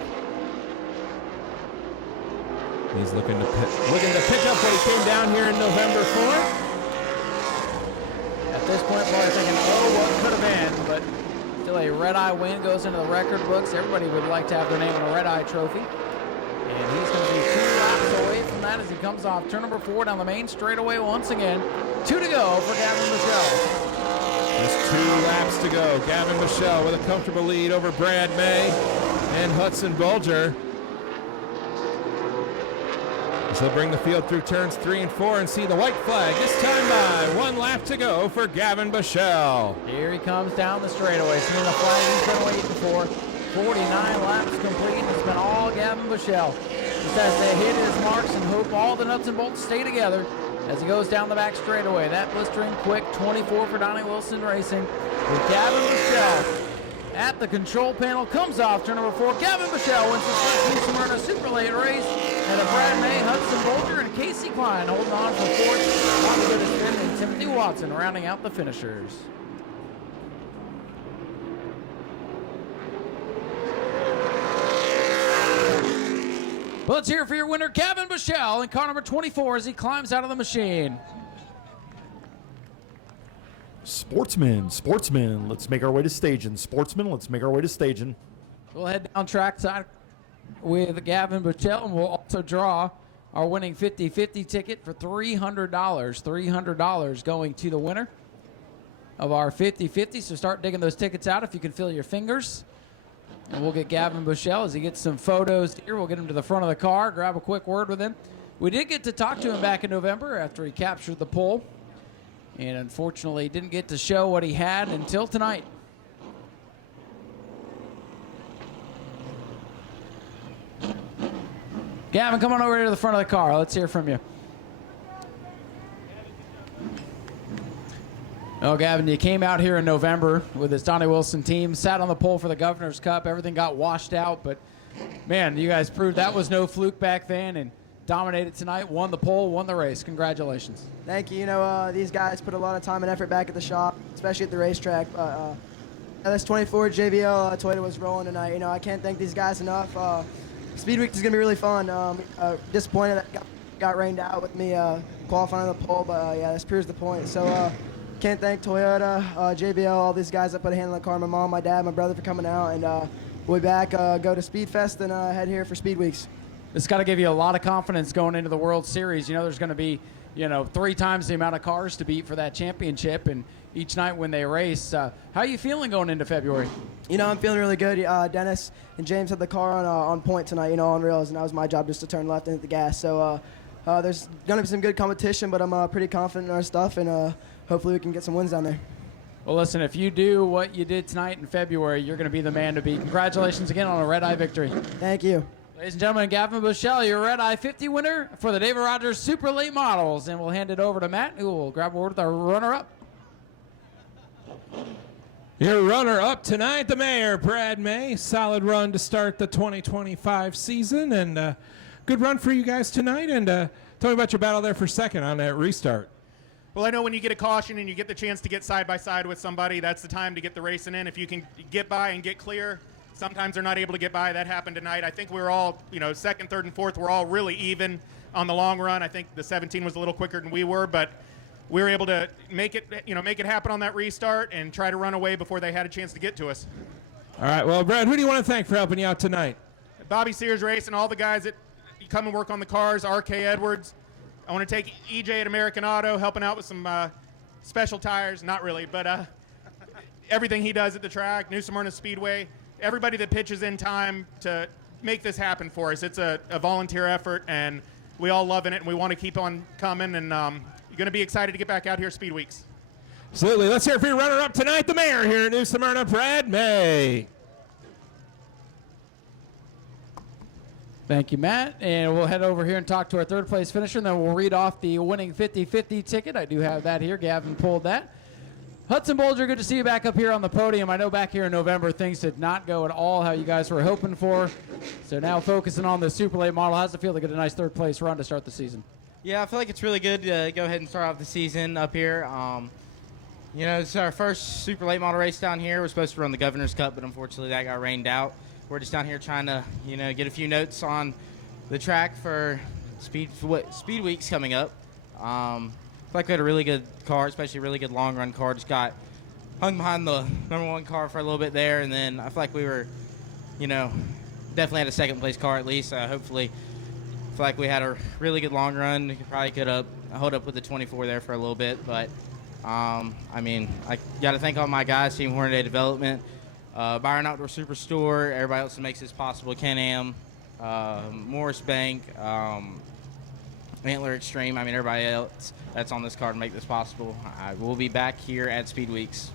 He's looking to pick up what he came down here in November for. At this point, probably thinking, oh, what could have been, but still a Red Eye win goes into the record books. Everybody would like to have their name on a Red Eye trophy. And he's going to be 2 laps away from that as he comes off turn number 4 down the main straightaway once again. 2 to go for Gavin Bushell. Just 2 laps to go. Gavin Bushell with a comfortable lead over Brad May and Hudson Bulger. So they'll bring the field through turns 3 and 4 and see the white flag. This time by 1 lap to go for Gavin Bushell. Here he comes down the straightaway. Seeing the flag he's been waiting for. 49 laps complete, and it's been all Gavin Bushell. Just as they hit his marks and hope all the nuts and bolts stay together as he goes down the back straightaway. That blistering quick 24 for Donnie Wilson Racing with Gavin Bushell at the control panel. Comes off turn number 4. Gavin Bushell wins the first New Smyrna Super Late race. And a Brad May, Hudson Bulger, and Casey Klein holding on for 4th. Bobby Goodiston and Timothy Watson rounding out the finishers. Well, let's hear it for your winner, Gavin Bushell, in car number 24 as he climbs out of the machine. Sportsman, let's make our way to staging. Sportsman, let's make our way to staging. We'll head down trackside with Gavin Bushell, and we'll also draw our winning 50-50 ticket for $300. $300 going to the winner of our 50-50. So start digging those tickets out if you can feel your fingers. And we'll get Gavin Bushell as he gets some photos here. We'll get him to the front of the car, grab a quick word with him. We did get to talk to him back in November after he captured the pole. And unfortunately, didn't get to show what he had until tonight. Gavin, come on over here to the front of the car. Let's hear from you. Oh, Gavin, you came out here in November with this Donnie Wilson team, sat on the pole for the Governor's Cup. Everything got washed out, but, man, you guys proved that was no fluke back then and dominated tonight, won the pole, won the race. Congratulations. Thank you. You know, these guys put a lot of time and effort back at the shop, especially at the racetrack. This 24 JBL Toyota was rolling tonight. You know, I can't thank these guys enough. Speed Week is going to be really fun. Disappointed that got rained out with me qualifying on the pole, but yeah, this proves the point. So can't thank Toyota, JBL, all these guys that put a hand on the car, my mom, my dad, my brother for coming out, and we'll be back, go to Speed Fest, and head here for Speed Weeks. It's got to give you a lot of confidence going into the World Series. You know, there's going to be, 3 times the amount of cars to beat for that championship, and each night when they race. How are you feeling going into February? You know, I'm feeling really good. Dennis and James had the car on point tonight, on rails, and that was my job just to turn left and hit the gas. So there's going to be some good competition, but I'm pretty confident in our stuff, and hopefully we can get some wins down there. Well, listen, if you do what you did tonight in February, you're going to be the man to beat. Congratulations again on a Red Eye victory. Thank you. Ladies and gentlemen, Gavin Bushell, your Red Eye 50 winner for the David Rogers Super Late Models. And we'll hand it over to Matt, who will grab a word with our runner-up. Your runner-up tonight, the mayor, Brad May. Solid run to start the 2025 season, and good run for you guys tonight. And tell me about your battle there for second on that restart. Well, I know when you get a caution and you get the chance to get side by side with somebody, that's the time to get the racing in. If you can get by and get clear, sometimes they're not able to get by. That happened tonight. I think we were all, second, third, and fourth, we're all really even on the long run. I think the 17 was a little quicker than we were, but we were able to make it happen on that restart and try to run away before they had a chance to get to us. All right, well, Brad, who do you want to thank for helping you out tonight? Bobby Sears Racing, all the guys that come and work on the cars, R.K. Edwards, I want to take EJ at American Auto, helping out with some special tires. Not really, but everything he does at the track, Nau Smyrna Speedway, everybody that pitches in time to make this happen for us. It's a volunteer effort, and we all love it, and we want to keep on coming, and you're going to be excited to get back out here Speed Weeks. Absolutely. Let's hear it for your runner-up tonight, the mayor here at Nau Smyrna, Brad May. Thank you, Matt. And we'll head over here and talk to our third place finisher, and then we'll read off the winning 50-50 ticket. I do have that here. Gavin pulled that. Hudson Bolger, good to see you back up here on the podium. I know back here in November things did not go at all how you guys were hoping for. So now focusing on the super late model, how's it feel to get a nice third place run to start the season? Yeah, I feel like it's really good to go ahead and start off the season up here. You know, it's our first super late model race down here. We're supposed to run the Governor's Cup, but unfortunately that got rained out. We're just down here trying to, you know, get a few notes on the track for Speed Weeks coming up. I feel like we had a really good car, especially a really good long run car. Just got hung behind the #1 car for a little bit there, and then I feel like we were, you know, definitely had a second place car at least. Hopefully, I feel like we had a really good long run. We probably could have held up with the 24 there for a little bit, but I mean, I got to thank all my guys, Team Hornaday Development, Byron Outdoor Superstore, everybody else that makes this possible, Can-Am, Morris Bank, Antler Extreme. I mean, everybody else that's on this car to make this possible. We'll be back here at Speed Weeks.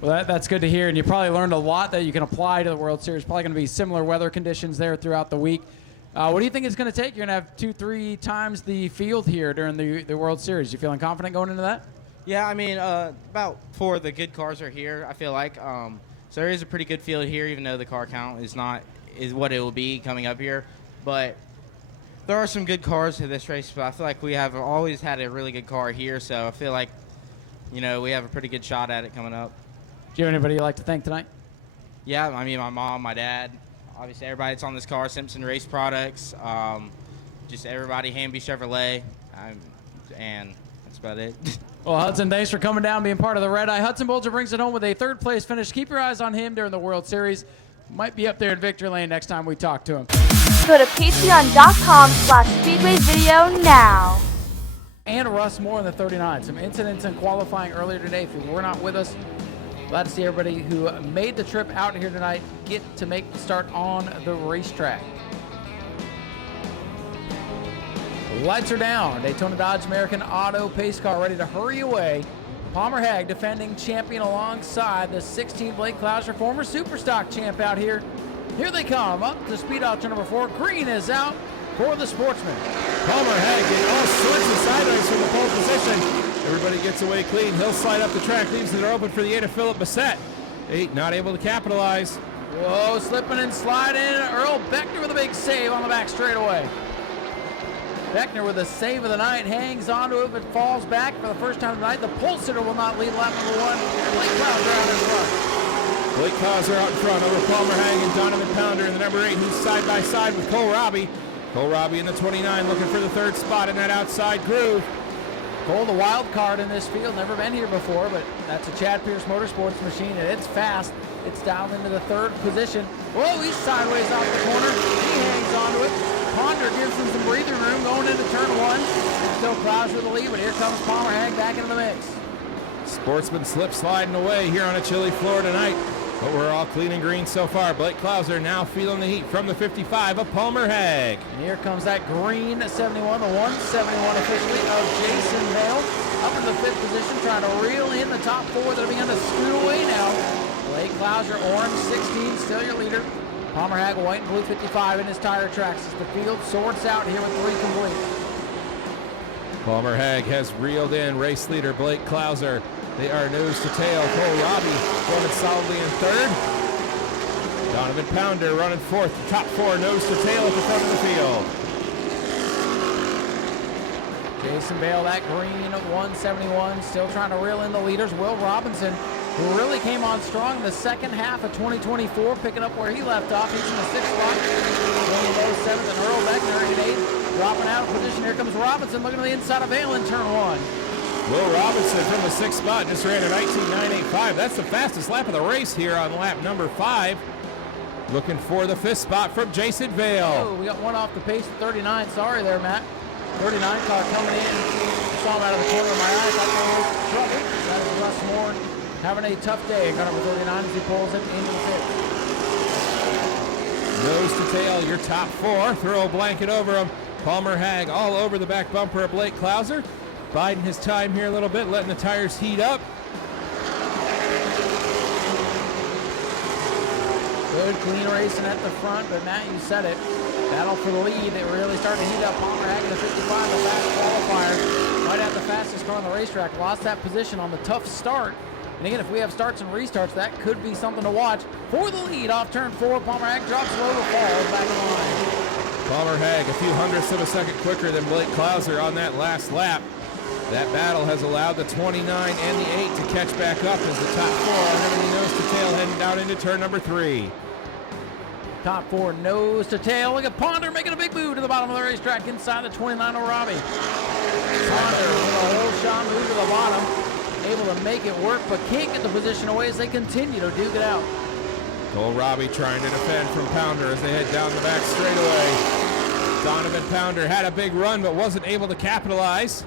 Well, that's good to hear, and you probably learned a lot that you can apply to the World Series. Probably going to be similar weather conditions there throughout the week. What do you think it's going to take? You're going to have 2-3 times the field here during the World Series. You feeling confident going into that? Yeah, I mean, about 4 of the good cars are here, I feel like. So there is a pretty good field here, even though the car count is what it will be coming up here. But there are some good cars in this race, but I feel like we have always had a really good car here, so I feel like, you know, we have a pretty good shot at it coming up. Do you have anybody you'd like to thank tonight? Yeah, I mean, my mom, my dad, obviously everybody that's on this car, Simpson Race Products, just everybody, Hamby Chevrolet, and that's about it. Well, Hudson, thanks for coming down, being part of the Red Eye. Hudson Bolger brings it home with a third place finish. Keep your eyes on him during the World Series. Might be up there in victory lane next time we talk to him. Go to patreon.com/Speedway Video now. And Russ Moore in the 39. Some incidents in qualifying earlier today. If you were not with us, glad to see everybody who made the trip out here tonight get to make the start on the racetrack. Lights are down. Daytona Dodge American Auto pace car ready to hurry away. Palmer Hag, defending champion alongside the 16 Blake Clouser, former Superstock champ out here. Here they come, up to speed out to number 4. Green is out for the Sportsman. Palmer Hag getting all sorts of sideways from the pole position. Everybody gets away clean. He'll slide up the track, leaves it open for the 8 of Philip Bassett. 8 not able to capitalize. Whoa, slipping and sliding. Earl Beckner with a big save on the back straightaway. Beckner with a save of the night, hangs onto it, but falls back for the first time tonight. The pole sitter will not lead lap number 1. Blake Clouser out in front. Blake Clouser out in front over Palmer Hag and Donovan Pounder in the number 8, who's side by side with Cole Robbie. Cole Robbie in the 29 looking for the 3rd spot in that outside groove. Cole, the wild card in this field, never been here before, but that's a Chad Pierce Motorsports machine, and it's fast. It's down into the 3rd position. Whoa, he's sideways off the corner. He hangs onto it. Ponder gives him some breathing room going into turn 1. Still Clouser with the lead, but here comes Palmer Hag back into the mix. Sportsman slip sliding away here on a chilly floor tonight, but we're all clean and green so far. Blake Clouser now feeling the heat from the 55 of Palmer Hag. And here comes that green 71, the 171 officially of Jason Vale. Up in the 5th position, trying to reel in the top 4 that are beginning to scoot away now. Blake Clouser, orange 16, still your leader. Palmer Hag, white and blue 55 in his tire tracks as the field sorts out here with 3 complete. Palmer Hag has reeled in race leader Blake Clouser. They are nose to tail. Cole Robbie running solidly in 3rd. Donovan Pounder running 4th. The top 4 nose to tail at the front of the field. Jason Bale, that green 171, still trying to reel in the leaders. Will Robinson, who really came on strong in the second half of 2024, picking up where he left off. He's in the 6th spot. Going low 7th, and Earl Beckner in 8th. Dropping out of position. Here comes Robinson looking to the inside of Vale in turn 1. Will Robinson from the 6th spot just ran a 19.985. That's the fastest lap of the race here on lap number 5. Looking for the 5th spot from Jason Vale. Oh, we got one off the pace at 39. Sorry there, Matt. 39 car coming in. Saw him out of the corner of my eye. Thought there was trouble. That is Russ Moore having a tough day. Car number 39 as he pulls it into the pit. Nose to tail, your top four. Throw a blanket over him. Palmer Hag all over the back bumper of Blake Klauser. Biding his time here a little bit, letting the tires heat up. Good, clean racing at the front, but Matt, you said it. Battle for the lead. It really started to heat up. Palmer Hag in the 55, the fast qualifier. Might have the fastest car on the racetrack. Lost that position on the tough start. And again, if we have starts and restarts, that could be something to watch. For the lead off turn 4, Palmer Hag drops low to falls back in line. Palmer Hag a few hundredths of a second quicker than Blake Klauser on that last lap. That battle has allowed the 29 and the 8 to catch back up as the top four are heavily nose to tail heading down into turn number 3. Top 4 nose to tail. Look at Ponder making a big move to the bottom of the racetrack inside the 29 of Robbie. Ponder with a whole shot move to the bottom. Able to make it work, but can't get the position away as they continue to duke it out. Cole Robbie trying to defend from Pounder as they head down the back straightaway. Donovan Pounder had a big run, but wasn't able to capitalize.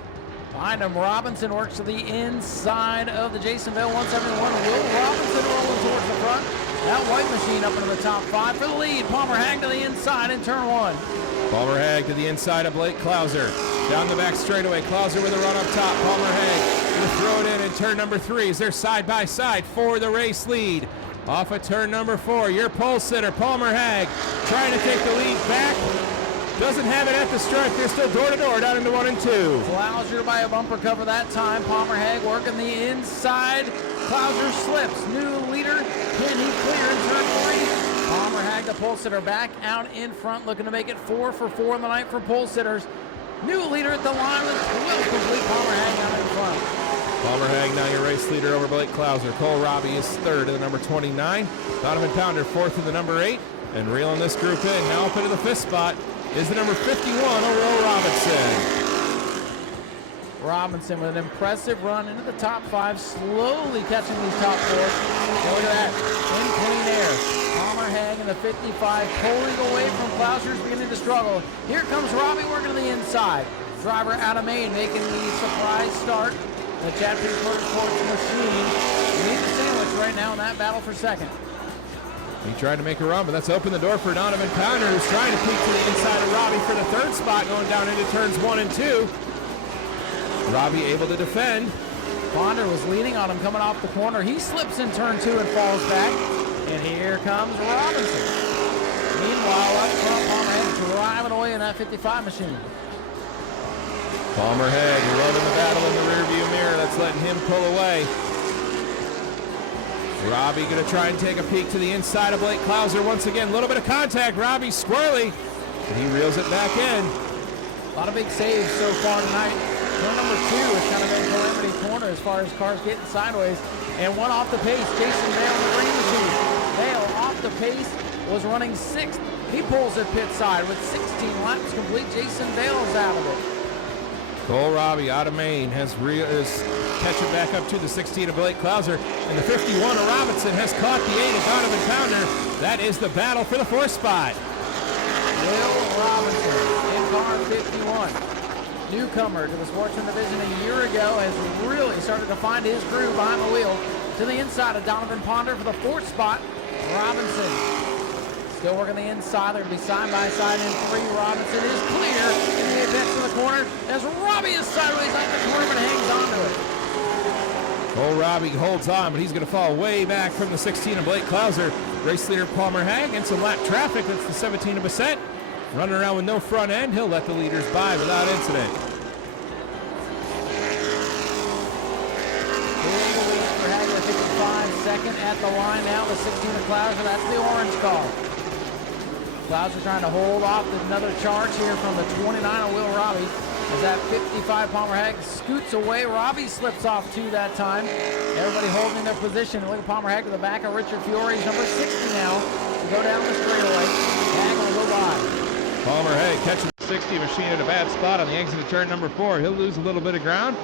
Behind him, Robinson works to the inside of the Jason Vale 171. Will Robinson rolling towards the front. That white machine up into the top 5 for the lead. Palmer Hag to the inside in turn 1. Palmer Hag to the inside of Blake Klauser. Down the back straightaway, Klauser with a run up top. Palmer Hag going to throw it in turn number 3 as they're side by side for the race lead. Off of turn number 4, your pole sitter, Palmer Hag, trying to take the lead back. Doesn't have it at the stripe. They're still door to door down into 1 and 2. Klauser by a bumper cover that time. Palmer Hag working the inside. Klauser slips. New leader. Can he clear in turn 3? Palmer Hag, the pole sitter, back out in front, looking to make it 4 for 4 in the night for pole sitters. New leader at the line with 12 complete. Palmer Hag out in front. Palmer Hag now your race leader over Blake Klauser. Cole Robbie is third in the number 29. Donovan Pounder fourth in the number 8. And reeling this group in now up into the 5th spot is the number 51, Will Robinson. Robinson with an impressive run into the top 5, slowly catching these top 4. Look at that, in clean air. Palmer Hag in the 55, pulling away from Klauser's beginning to struggle. Here comes Robbie working to the inside. Driver out of Maine making the surprise start. The Chad Pittsburgh Sports machine needs a sandwich right now in that battle for second. He tried to make a run, but that's opened the door for Donovan Pounder, who's trying to peek to the inside of Robbie for the 3rd spot, going down into turns 1 and 2. Robbie able to defend. Ponder was leading on him coming off the corner. He slips in turn 2 and falls back. And here comes Robinson. Meanwhile, up front, Palmer Hag driving away in that 55 machine. Palmer Hag loving the battle in the rearview mirror. That's letting him pull away. Robbie going to try and take a peek to the inside of Blake Klauser. Once again, a little bit of contact. Robbie squirrely, but he reels it back in. A lot of big saves so far tonight. Turn number 2 has kind of been calamity corner as far as cars getting sideways. And one off the pace, Jason Vale in the green machine. Vale off the pace, was running 6th. He pulls at pit side with 16 laps complete. Jason Vale is out of it. Cole Robbie out of Maine is catching back up to the 16 of Blake Klauser. And the 51 of Robinson has caught the 8 of Donovan Pounder. That is the battle for the 4th spot. Will Robinson in car 51. Newcomer to the Sportsman division a year ago, has really started to find his groove behind the wheel. To the inside of Donovan Pounder for the 4th spot. Robinson still working the inside. They're going to be side by side in 3. Robinson is clear in the apex of the corner as Robbie is sideways on the corner but hangs onto it. Cole Robbie holds on, but he's going to fall way back from the 16 of Blake Klauser. Race leader Palmer Hag and some lap traffic. That's the 17 of Bassett. Running around with no front end. He'll let the leaders by without incident. Big lead for Hag at 55. Second at the line now, the 16 of Klauser. That's the orange car. Klauser trying to hold off another charge here from the 29 of Will Robbie. As that 55 Palmer Hag scoots away. Robbie slips off 2 that time. Everybody holding their position. Look at Palmer Hag to the back of Richard Fiore. He's number 60 now. To go down the straightaway. Hag will go by. Palmer Hag catching the 60 machine at a bad spot on the exit of turn number 4. He'll lose a little bit of ground.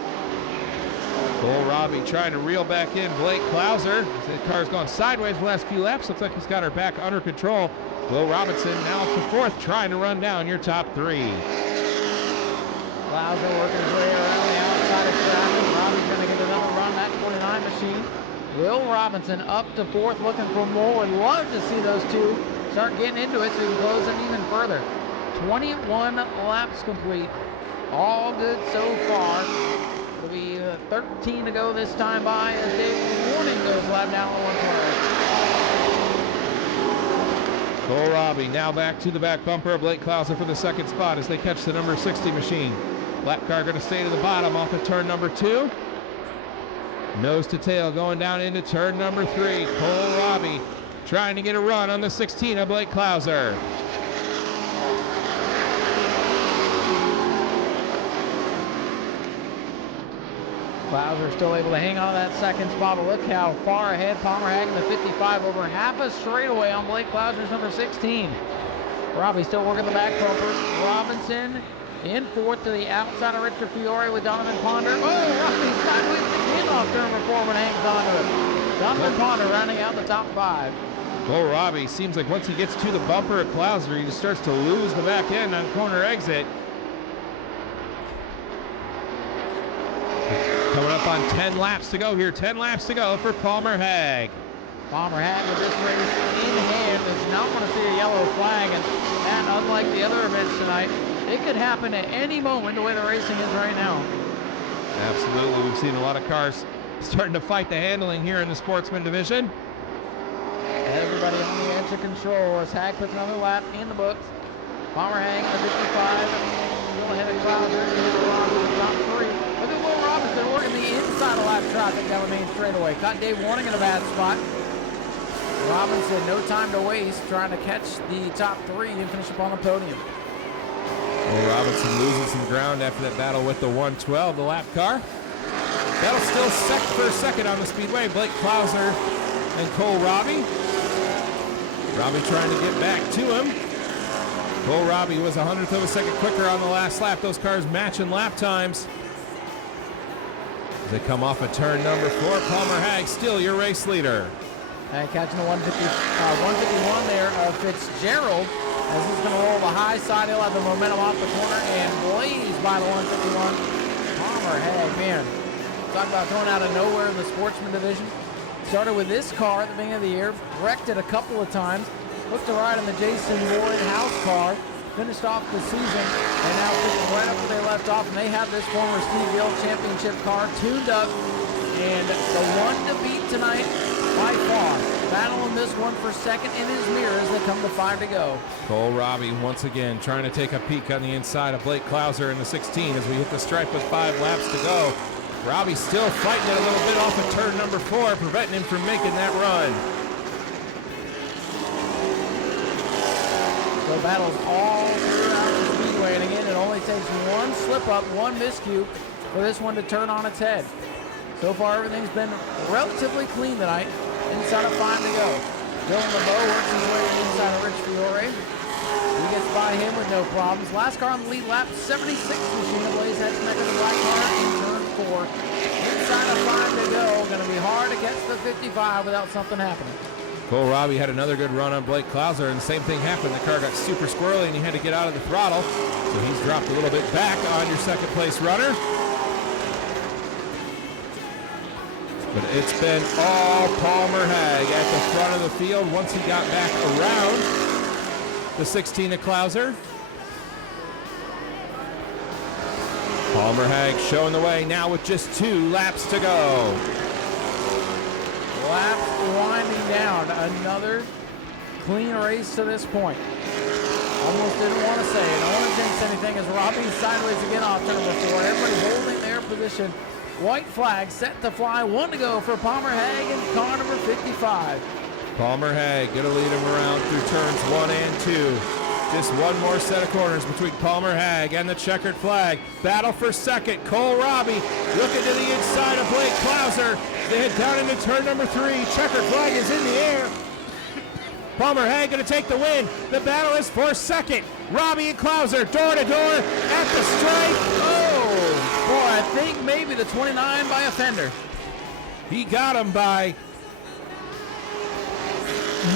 Cole Robbie trying to reel back in Blake Klauser. The car's gone sideways the last few laps. Looks like he's got her back under control. Will Robinson now up to 4th, trying to run down your top 3. Klauser working his way around the outside of traffic. Robbie's going to get another run. That 29 machine. Will Robinson up to fourth, looking for more. Would love to see those two start getting into it so we can close it even further. 21 laps complete. All good so far. It'll be 13 to go this time by as Dave Warning goes lap down on 120. Cole Robbie now back to the back bumper of Blake Klauser for the second spot as they catch the number 60 machine. Lap car going to stay to the bottom off of turn number 2. Nose to tail going down into turn number 3. Cole Robbie trying to get a run on the 16 of Blake Klauser. Klauser still able to hang on to that second spot, but look how far ahead Palmer Hagen, the 55, over half a straightaway on Blake Klauser's number 16. Robbie still working the back bumper. Robinson in fourth to the outside of Richard Fiore with Donovan Ponder. Oh, Robbie sideways again off turn number 4 when hangs on to it. Donovan Ponder rounding out the top 5. Cole Robbie seems like once he gets to the bumper of Klauser, he just starts to lose the back end on corner exit. Coming up on 10 laps to go here. 10 laps to go for Palmer Hag. Palmer Hag with this race in hand does not want to see a yellow flag, and that, unlike the other events tonight, it could happen at any moment the way the racing is right now. Absolutely. We've seen a lot of cars starting to fight the handling here in the Sportsman division. Everybody on the edge of control as Hag puts another lap in the books. Palmer Hag in the 55, still ahead of Klauser, in the top 3. Look at Will Robinson working the inside of lap traffic down the main straightaway. Caught Dave Warning in a bad spot. Robinson, no time to waste, trying to catch the top 3 and finish up on the podium. Well, Robinson losing some ground after that battle with the 112, the lap car. That'll still for second on the speedway. Blake Klauser and Cole Robbie. Robbie trying to get back to him. Cole Robbie was 100th of a second quicker on the last lap. Those cars matching lap times. As they come off of turn number 4, Palmer Hag still your race leader. Catching the 151 there of Fitzgerald as he's going to roll the high side. He'll have the momentum off the corner and blaze by the 151. Palmer Hag, man, talk about throwing out of nowhere in the Sportsman division. Started with this car at the beginning of the year, wrecked it a couple of times, looked to ride in the Jason Boyd house car, finished off the season, and now picking right up where they left off, and they have this former Steve Gill championship car tuned up, and the one to beat tonight by far, battling this one for second in his mirror as they come to 5 to go. Cole Robbie once again trying to take a peek on the inside of Blake Klauser in the 16 as we hit the stripe with 5 laps to go. Robbie still fighting it a little bit off of turn number 4, preventing him from making that run. So battles all throughout the speedway, and again, it only takes one slip up, one miscue for this one to turn on its head. So far, everything's been relatively clean tonight. Inside of 5 to go. Dylan LeBeau works his way inside of Rich Fiore. He gets by him with no problems. Last car on the lead lap, 76 machine Blaze heads back to the black car in turn 4. Inside of 5 to go. Going to be hard to catch the 55 without something happening. Cole Robbie had another good run on Blake Klauser, and the same thing happened. The car got super squirrely, and he had to get out of the throttle. So he's dropped a little bit back on your second place runner. But it's been all Palmer Hag at the front of the field once he got back around the 16 of Klauser. Palmer Hag showing the way now with just 2 laps to go. Lap winding down. Another clean race to this point. Almost didn't want to say it. I don't want to jinx anything as Robbie sideways again off turn number 4. Everybody holding their position. White flag set to fly. 1 to go for Palmer Hag and car number 55. Palmer Hag going to lead him around through turns 1 and 2. Just one more set of corners between Palmer Hag and the checkered flag. Battle for second. Cole Robbie looking to the inside of Blake Klauser. They head down into turn number 3. Checkered flag is in the air. Palmer Hag going to take the win. The battle is for second. Robbie and Klauser door to door at the stripe. Oh, boy, I think maybe the 29 by a fender. He got him by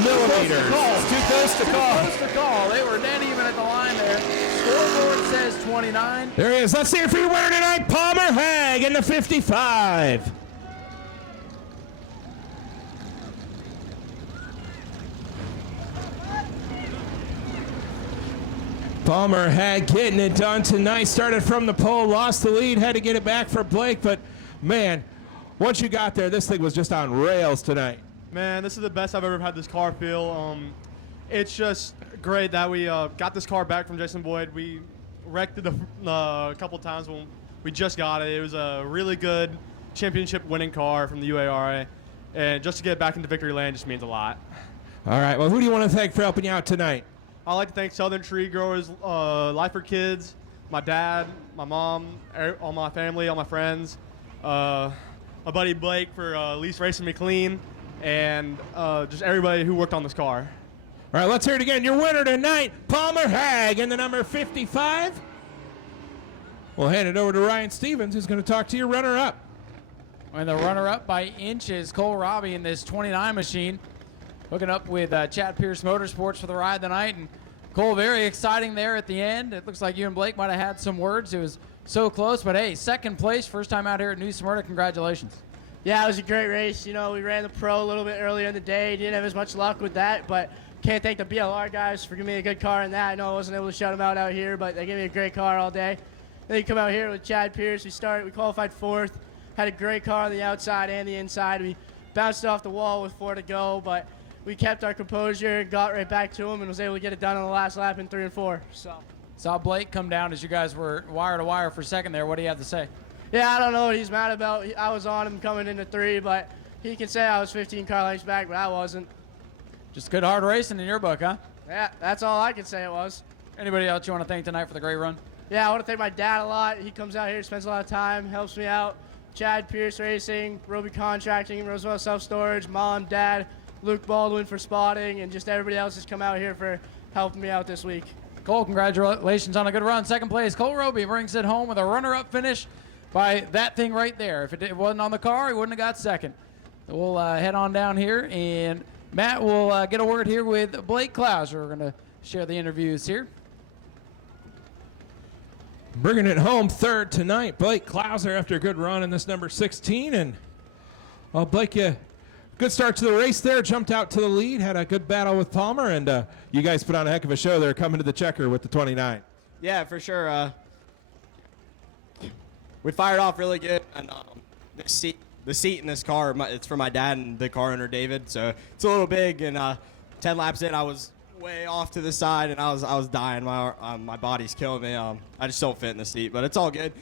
millimeters. Too close to call. Too close to call. Too close to call. They were dead even at the line there. Scoreboard says 29. There he is. Let's see it for your winner tonight, Palmer Haag in the 55. Palmer Haag getting it done tonight. Started from the pole, lost the lead, had to get it back for Blake, but man, once you got there, this thing was just on rails tonight. Man, this is the best I've ever had this car feel. It's just great that we got this car back from Jason Boyd. We wrecked it a couple times when we just got it. It was a really good championship winning car from the UARA, and just to get back into victory lane just means a lot. All right, well, who do you want to thank for helping you out tonight? I'd like to thank Southern Tree Growers, Life for Kids, my dad, my mom, all my family, all my friends, my buddy Blake for at least racing me clean, and just everybody who worked on this car. All right, let's hear it again. Your winner tonight, Palmer Haag in the number 55. We'll hand it over to Ryan Stevens, who's going to talk to your runner-up. And the runner-up by inches, Cole Robbie in this 29 machine. Hooking up with Chad Pierce Motorsports for the ride tonight. And Cole, very exciting there at the end. It looks like you and Blake might have had some words. It was so close, but hey, second place, first time out here at New Smyrna. Congratulations. Yeah, it was a great race. You know, we ran the pro a little bit earlier in the day. Didn't have as much luck with that, but can't thank the BLR guys for giving me a good car in that. I know I wasn't able to shout them out here, but they gave me a great car all day. Then you come out here with Chad Pierce. We qualified fourth, had a great car on the outside and the inside. We bounced off the wall with 4 to go, but we kept our composure and got right back to him and was able to get it done on the last lap in 3 and 4. So saw Blake come down as you guys were wire to wire for second there. What do you have to say? Yeah, I don't know what he's mad about. I was on him coming into 3, but he can say I was 15 car lengths back, but I wasn't. Just good hard racing in your book, huh? Yeah, that's all I can say it was. Anybody else you want to thank tonight for the great run? Yeah, I want to thank my dad a lot. He comes out here, spends a lot of time, helps me out. Chad Pierce Racing, Roby Contracting, Roosevelt Self Storage, Mom, Dad, Luke Baldwin for spotting, and just everybody else has come out here for helping me out this week. Cole, congratulations on a good run. Second place, Cole Roby brings it home with a runner-up finish by that thing right there. If it wasn't on the car, he wouldn't have got second. So we'll head on down here, and Matt will get a word here with Blake Klauser. We're going to share the interviews here. Bringing it home third tonight, Blake Klauser after a good run in this number 16. And, well, Blake, good start to the race there. Jumped out to the lead, had a good battle with Palmer, and you guys put on a heck of a show there coming to the checker with the 29. Yeah, for sure. We fired off really good. And the seat in this car, it's for my dad and the car owner, David. So it's a little big, and 10 laps in, I was way off to the side, and I was dying. My body's killing me. I just don't fit in the seat, but it's all good.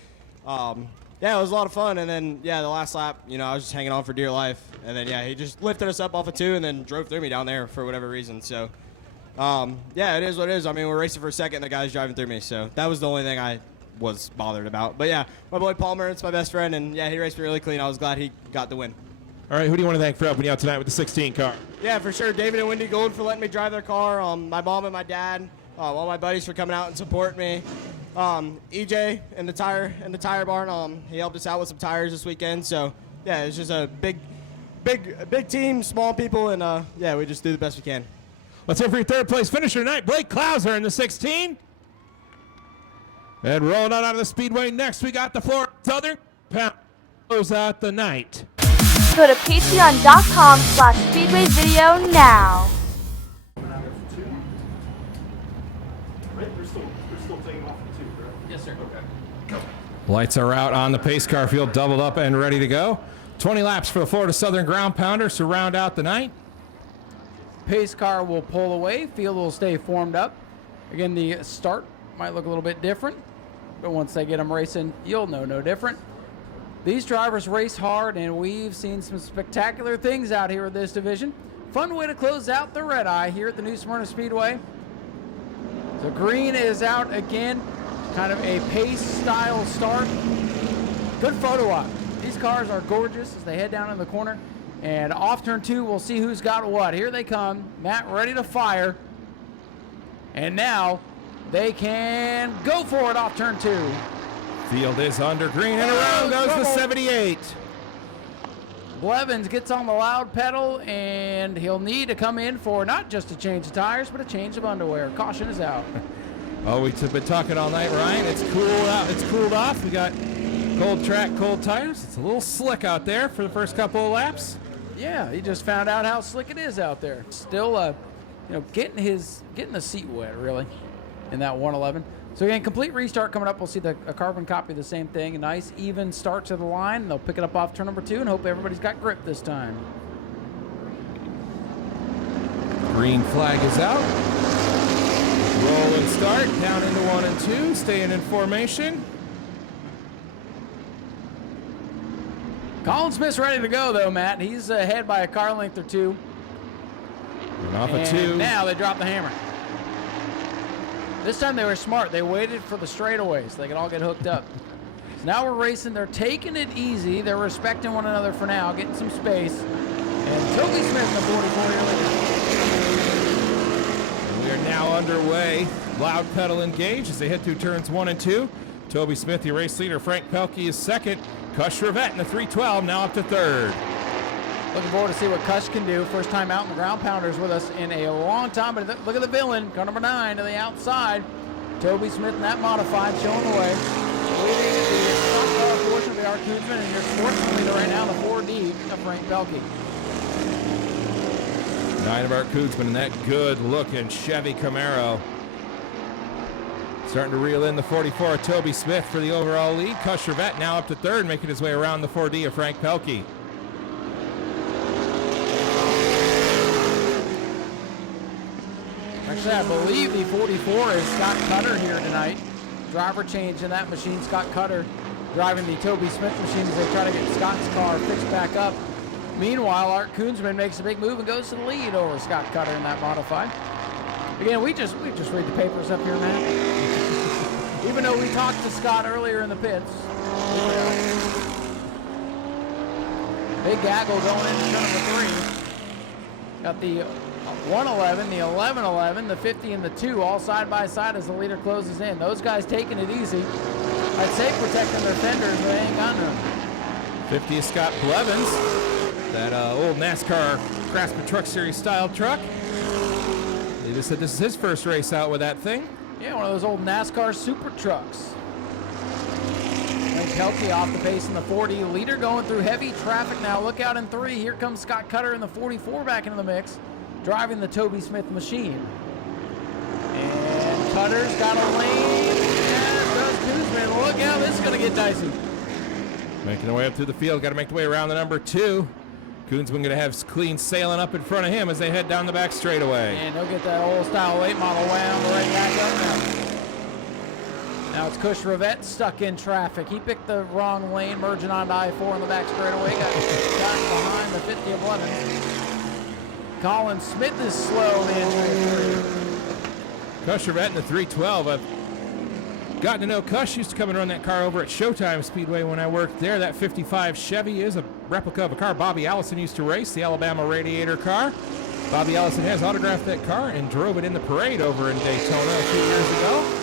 Yeah, it was a lot of fun, and then, yeah, the last lap, you know, I was just hanging on for dear life, and then, yeah, he just lifted us up off of 2 and then drove through me down there for whatever reason, so, yeah, it is what it is. I mean, we're racing for a second, and the guy's driving through me, so that was the only thing I was bothered about. But, yeah, my boy Palmer, it's my best friend, and, yeah, he raced me really clean. I was glad he got the win. All right, who do you want to thank for helping you out tonight with the 16 car? Yeah, for sure, David and Wendy Gould for letting me drive their car, my mom and my dad, all my buddies for coming out and supporting me. EJ in the tire barn, he helped us out with some tires this weekend. So yeah, it's just a big team, small people, and yeah, we just do the best we can. Let's hear for your third place finisher tonight, Blake Klauser in the 16. And rolling on out of the speedway next, we got the Florida Southern Pound. Close out the night. Go to patreon.com/Speedway Video now. Yes, sir. Okay. Lights are out on the pace car field, doubled up and ready to go. 20 laps for the Florida Southern Ground Pounders to round out the night. Pace car will pull away. Field will stay formed up. Again, the start might look a little bit different, but once they get them racing, you'll know no different. These drivers race hard, and we've seen some spectacular things out here in this division. Fun way to close out the Red Eye here at the New Smyrna Speedway. So green is out again, kind of a pace-style start. Good photo op. These cars are gorgeous as they head down in the corner. And off turn 2, we'll see who's got what. Here they come. Matt ready to fire. And now they can go for it off turn 2. Field is under green, and around goes the 78. Blevins gets on the loud pedal, and he'll need to come in for not just a change of tires, but a change of underwear. Caution is out. Oh, we've been talking all night, Ryan. It's cool out. It's cooled off. We got cold track, cold tires. It's a little slick out there for the first couple of laps. Yeah, he just found out how slick it is out there. Still, getting the seat wet, really, in that 111. So again, complete restart coming up. We'll see a carbon copy of the same thing. A nice even start to the line. They'll pick it up off turn number 2 and hope everybody's got grip this time. Green flag is out. Roll and start. Down into 1 and 2. Staying in formation. Colin Smith's ready to go, though, Matt. He's ahead by a car length or 2. And off a 2. Now they drop the hammer. This time they were smart. They waited for the straightaway so they could all get hooked up. So now we're racing. They're taking it easy. They're respecting one another for now, getting some space. And Toby Smith, the 44-year leader. We are now underway. Loud pedal engaged as they head through turns 1 and 2. Toby Smith, the race leader. Frank Pelkey is second. Cush Rivette in the 312, now up to third. Looking forward to see what Cush can do. First time out in the ground pounders with us in a long time. But look at the villain, car number 9 to the outside. Toby Smith in that modified, showing the way. Leading the stock car portion of the Arcudesman, and your Sportsman leader right now, the 4D of Frank Pelkey. 9 of Arcudesman in that good-looking Chevy Camaro. Starting to reel in the 44 of Toby Smith for the overall lead. Cush Rivette now up to third, making his way around the 4D of Frank Pelkey. Actually, I believe the 44 is Scott Cutter here tonight. Driver change in that machine. Scott Cutter driving the Toby Smith machine as they try to get Scott's car fixed back up. Meanwhile, Art Koonsman makes a big move and goes to the lead over Scott Cutter in that modified. Again, we just read the papers up here, man. Even though we talked to Scott earlier in the pits. Big gaggle going into turn number 3. Got the 111, the 1111, the 50, and the 2 all side by side as the leader closes in. Those guys taking it easy. I'd say protecting their fenders, but they ain't got none. 50 is Scott Blevins, that old NASCAR Craftsman Truck Series style truck. They just said this is his first race out with that thing. Yeah, one of those old NASCAR super trucks. Pelkey off the pace in the 40. Leader going through heavy traffic now. Look out in 3. Here comes Scott Cutter in the 44 back into the mix, driving the Toby Smith machine. And Cutter's got a lane. And does Koonsman. Look out, this is going to get dicey. Making their way up through the field. Got to make the way around the number 2. Koonsman going to have clean sailing up in front of him as they head down the back straightaway. And he'll get that old style late model wound right back up now. Now it's Cush Rivette stuck in traffic. He picked the wrong lane, merging onto I-4 in the back straightaway. Got behind the 50 of London. Colin Smith is slow in the entry. Cush Rivette in the 312. I've gotten to know Cush. Used to come and run that car over at Showtime Speedway when I worked there. That 55 Chevy is a replica of a car Bobby Allison used to race, the Alabama Radiator car. Bobby Allison has autographed that car and drove it in the parade over in Daytona a few years ago.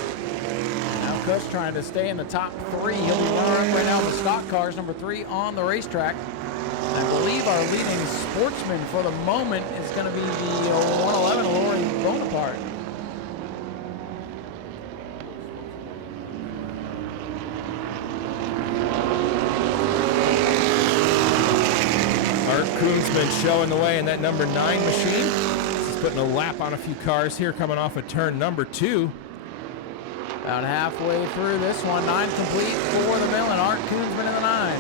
Cush trying to stay in the top 3. He'll be running right now with stock cars, number 3 on the racetrack. I believe our leading sportsman for the moment is going to be the 111 Lori Bonaparte. Art Koonsman showing the way in that number 9 machine. He's putting a lap on a few cars here coming off of turn number 2. About halfway through this one, 9 complete for the Millen. Art Koonsman in the 9.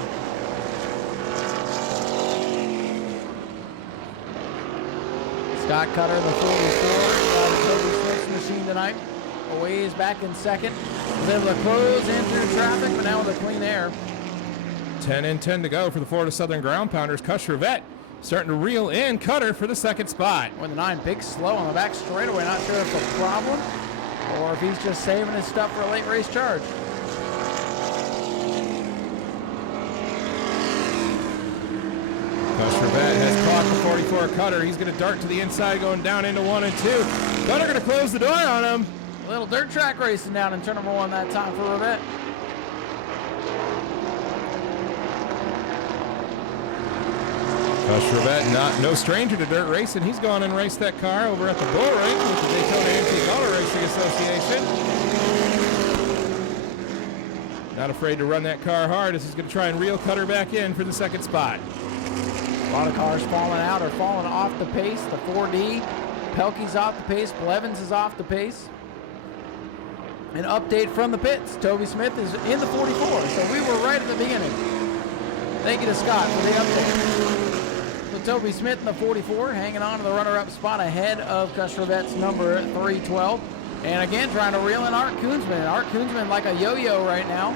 Scott Cutter in the 44. Got a Toby Smith's machine tonight. A ways back in second. Was able to close in through traffic, but now with a clean air. 10 and 10 to go for the Florida Southern Ground Pounders. Cush Rivette starting to reel in Cutter for the second spot. With the 9 big slow on the back straightaway. Not sure if it's a problem or if he's just saving his stuff for a late race charge. Cush Rivette has caught the 44 Cutter. He's going to dart to the inside going down into 1 and 2. Cutter going to close the door on him. A little dirt track racing down in turn number 1 that time for Rivette. Cush Rivette, no stranger to dirt racing. He's gone and raced that car over at the Bull Ring with the Daytona Antique Auto Racing Association. Not afraid to run that car hard. This is going to try and reel cut her back in for the second spot. A lot of cars falling out or falling off the pace. The 4D, Pelkey's off the pace. Blevins is off the pace. An update from the pits. Toby Smith is in the 44, so we were right at the beginning. Thank you to Scott for the update. So Toby Smith in the 44, hanging on to the runner-up spot ahead of Cushrevette's number 312. And again, trying to reel in Art Koonsman. Art Koonsman like a yo-yo right now.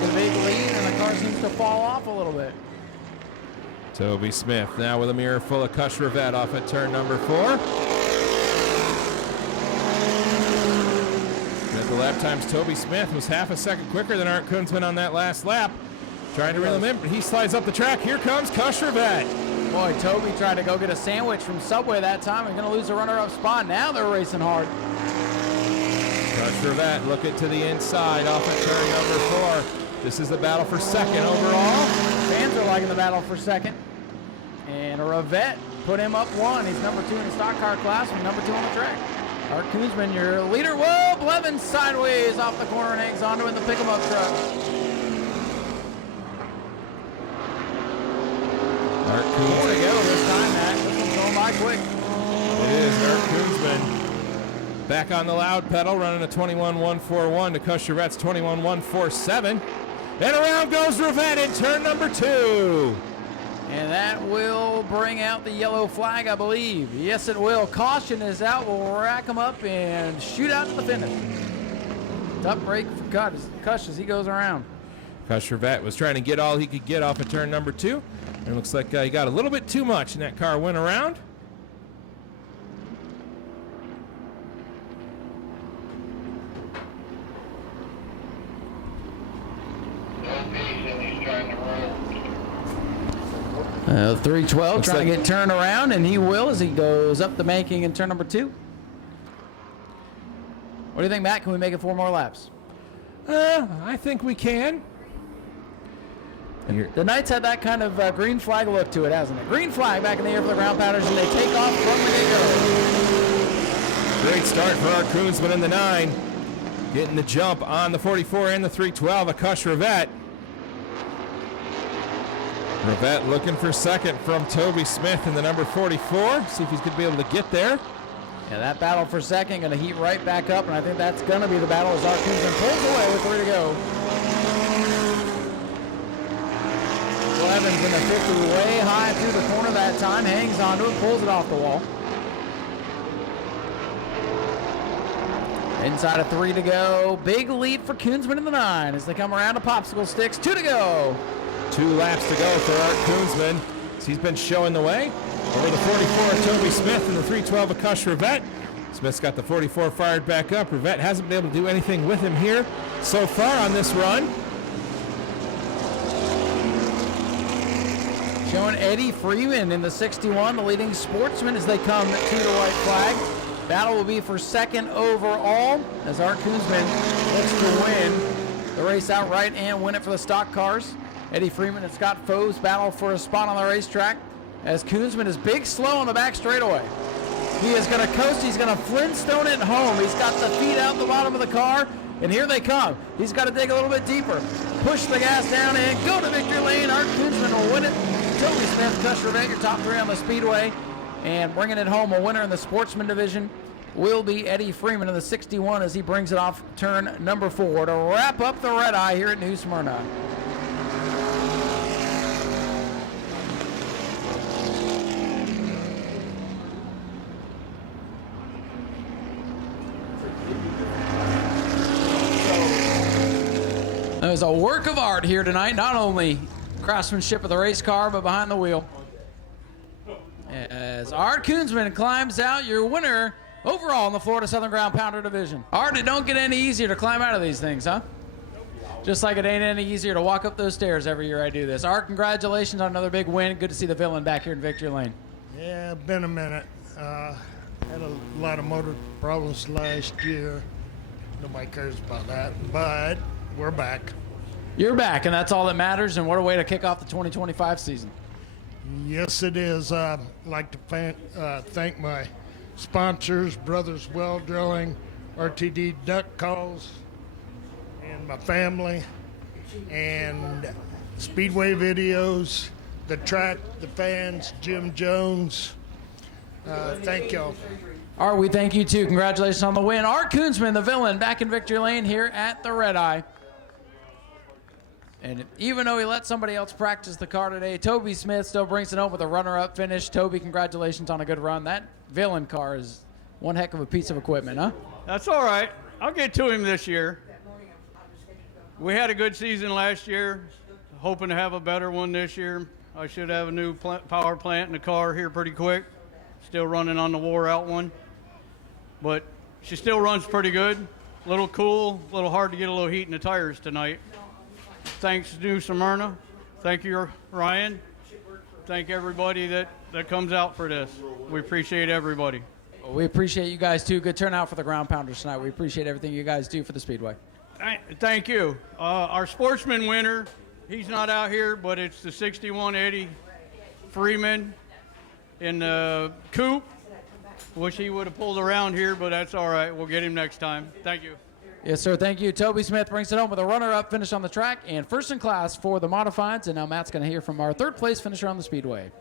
The big lead, and the car seems to fall off a little bit. Toby Smith now with a mirror full of Cushrevette off at turn number 4. The lap times, Toby Smith was half a second quicker than Art Koonsman on that last lap. Trying to reel him in, but he slides up the track. Here comes Cushrevette. Boy, Toby tried to go get a sandwich from Subway that time. He's going to lose a runner-up spot. Now they're racing hard. Cushrevette looking to the inside off at turn number 4. This is the battle for second overall. Fans are liking the battle for second. And Revette put him up 1. He's number 2 in the stock car class and number 2 on the track. Art Koonsman, your leader. Whoa, Blevins sideways off the corner and hangs onto it in the pick-em-up truck. Art Koonsman. More to go this time, Matt. This one's going by quick. It is Art Koonsman. Back on the loud pedal, running a 21.141 to Cushrevette's 21.147. And around goes Revette in turn number 2. And that will bring out the yellow flag, I believe. Yes, it will. Caution is out. We'll rack him up and shoot out to the finish. Tough break for Cush as he goes around. Cushrevette was trying to get all he could get off of turn number 2. And it looks like he got a little bit too much, and that car went around. He's trying to roll. 312 Looks trying like to get turned around, and he will as he goes up the banking in turn number 2. What do you think, Matt? Can we make it 4 more laps? I think we can. The Knights had that kind of green flag look to it, hasn't it? Green flag back in the air for the ground powders, and they take off from the get-go. Great start for Art Koonsman in the 9. Getting the jump on the 44 and the 312 of Cushrevette. Revette looking for second from Toby Smith in the number 44. See if he's going to be able to get there. Yeah, that battle for second going to heat right back up, and I think that's going to be the battle as Art Koonsman pulls away with 3 to go. Evans in the 50 way high through the corner that time, hangs onto it, pulls it off the wall. Inside of 3 to go. Big lead for Koonsman in the 9 as they come around to popsicle sticks. 2 to go. 2 laps to go for Art Koonsman. He's been showing the way. Over the 44 of Toby Smith and the 312 of Cushrevette. Smith's got the 44 fired back up. Revette hasn't been able to do anything with him here so far on this run. Showing Eddie Freeman in the 61, the leading sportsman as they come to the white flag. Battle will be for second overall as Art Koonsman looks to win the race outright and win it for the stock cars. Eddie Freeman and Scott Foes battle for a spot on the racetrack as Koonsman is big slow on the back straightaway. He is going to coast. He's going to Flintstone it home. He's got the feet out the bottom of the car, and here they come. He's got to dig a little bit deeper. Push the gas down and go to victory lane. Art Koonsman will win it. Toby Smith, Cushrevette, your top 3 on the speedway, and bringing it home a winner in the sportsman division will be Eddie Freeman in the 61 as he brings it off turn number 4 to wrap up the Red Eye here at New Smyrna. There's a work of art here tonight, not only craftsmanship of the race car, but behind the wheel. As Art Koonsman climbs out, your winner overall in the Florida Southern Ground Pounder Division. Art, it don't get any easier to climb out of these things, huh? Just like it ain't any easier to walk up those stairs every year I do this. Art, congratulations on another big win. Good to see the villain back here in victory lane. Yeah, been a minute. Had a lot of motor problems last year. Nobody cares about that, but we're back. You're back, and that's all that matters, and what a way to kick off the 2025 season. Yes, it is. I'd like to thank my sponsors, Brothers Well Drilling, RTD Duck Calls, and my family and Speedway videos, the track, the fans, Jim Jones. Thank y'all. All right, we thank you too. Congratulations on the win. Art Koonsman, the villain, back in victory lane here at the Red Eye. And even though he let somebody else practice the car today, Toby Smith still brings it home with a runner-up finish. Toby, congratulations on a good run. That villain car is one heck of a piece of equipment, huh? That's all right. I'll get to him this year. We had a good season last year. Hoping to have a better one this year. I should have a new power plant in the car here pretty quick. Still running on the wore-out one. But she still runs pretty good. A little cool, a little hard to get a little heat in the tires tonight. Thanks to Nau Smyrna. Thank you, Ryan. Thank everybody that comes out for this. We appreciate everybody. Well, we appreciate you guys too. Good turnout for the Ground Pounders tonight. We appreciate everything you guys do for the Speedway. Thank you. Our Sportsman winner, he's not out here, but it's the 6180 Freeman in the coupe. Wish he would have pulled around here, but that's all right. We'll get him next time. Thank you. Yes, sir. Thank you. Toby Smith brings it home with a runner-up finish on the track and first in class for the modifieds. And now Matt's going to hear from our third place finisher on the Speedway.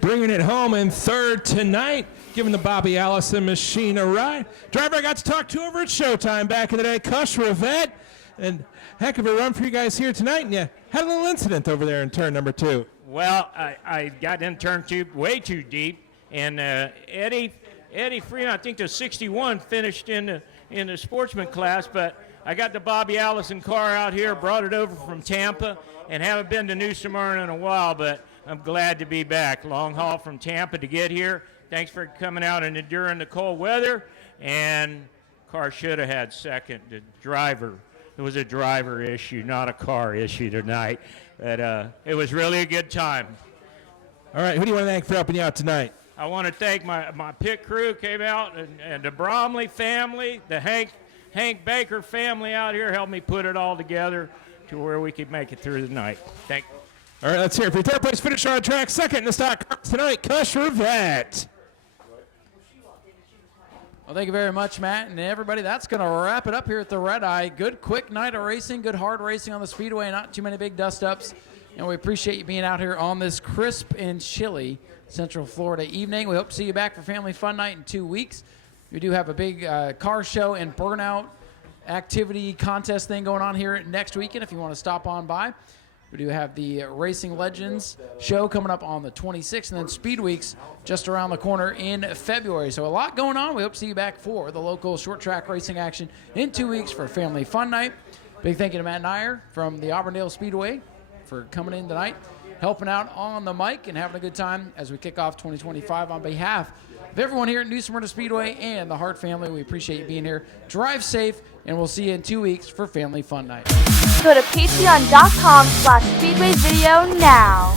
Bringing it home in third tonight, giving the Bobby Allison machine a ride. Driver I got to talk to over at Showtime back in the day, Cush Revette. And heck of a run for you guys here tonight. And you had a little incident over there in turn number 2. Well, I got in turn 2 way too deep. And Eddie Freeman, I think the 61 finished in the Sportsman class, but I got the Bobby Allison car out here, brought it over from Tampa, and haven't been to Nau Smyrna in a while, but I'm glad to be back. Long haul from Tampa to get here. Thanks for coming out and enduring the cold weather. And car should have had second. The driver, it was a driver issue, not a car issue tonight. But it was really a good time. All right, who do you want to thank for helping you out tonight? I want to thank my pit crew came out, and the Bromley family, the Hank Baker family out here helped me put it all together to where we could make it through the night. Thank you. All right, let's hear it for your third place finisher on track. Second in the stock cars tonight, Cush Revette. Well, thank you very much, Matt, and everybody. That's going to wrap it up here at the Red Eye. Good, quick night of racing, good, hard racing on the Speedway, not too many big dust-ups. And we appreciate you being out here on this crisp and chilly Central Florida evening. We hope to see you back for Family Fun Night in 2 weeks. We do have a big car show and burnout activity contest thing going on here next weekend if you want to stop on by. We do have the Racing Legends show coming up on the 26th, and then Speed Weeks just around the corner in February. So a lot going on. We hope to see you back for the local short track racing action in 2 weeks for Family Fun Night. Big thank you to Matt Nyer from the Auburndale Speedway for coming in tonight, helping out on the mic and having a good time as we kick off 2025 on behalf of everyone here at Nau Smyrna Speedway and the Hart family. We appreciate you being here. Drive safe, and we'll see you in 2 weeks for Family Fun Night. Go to patreon.com/speedwayvideo now.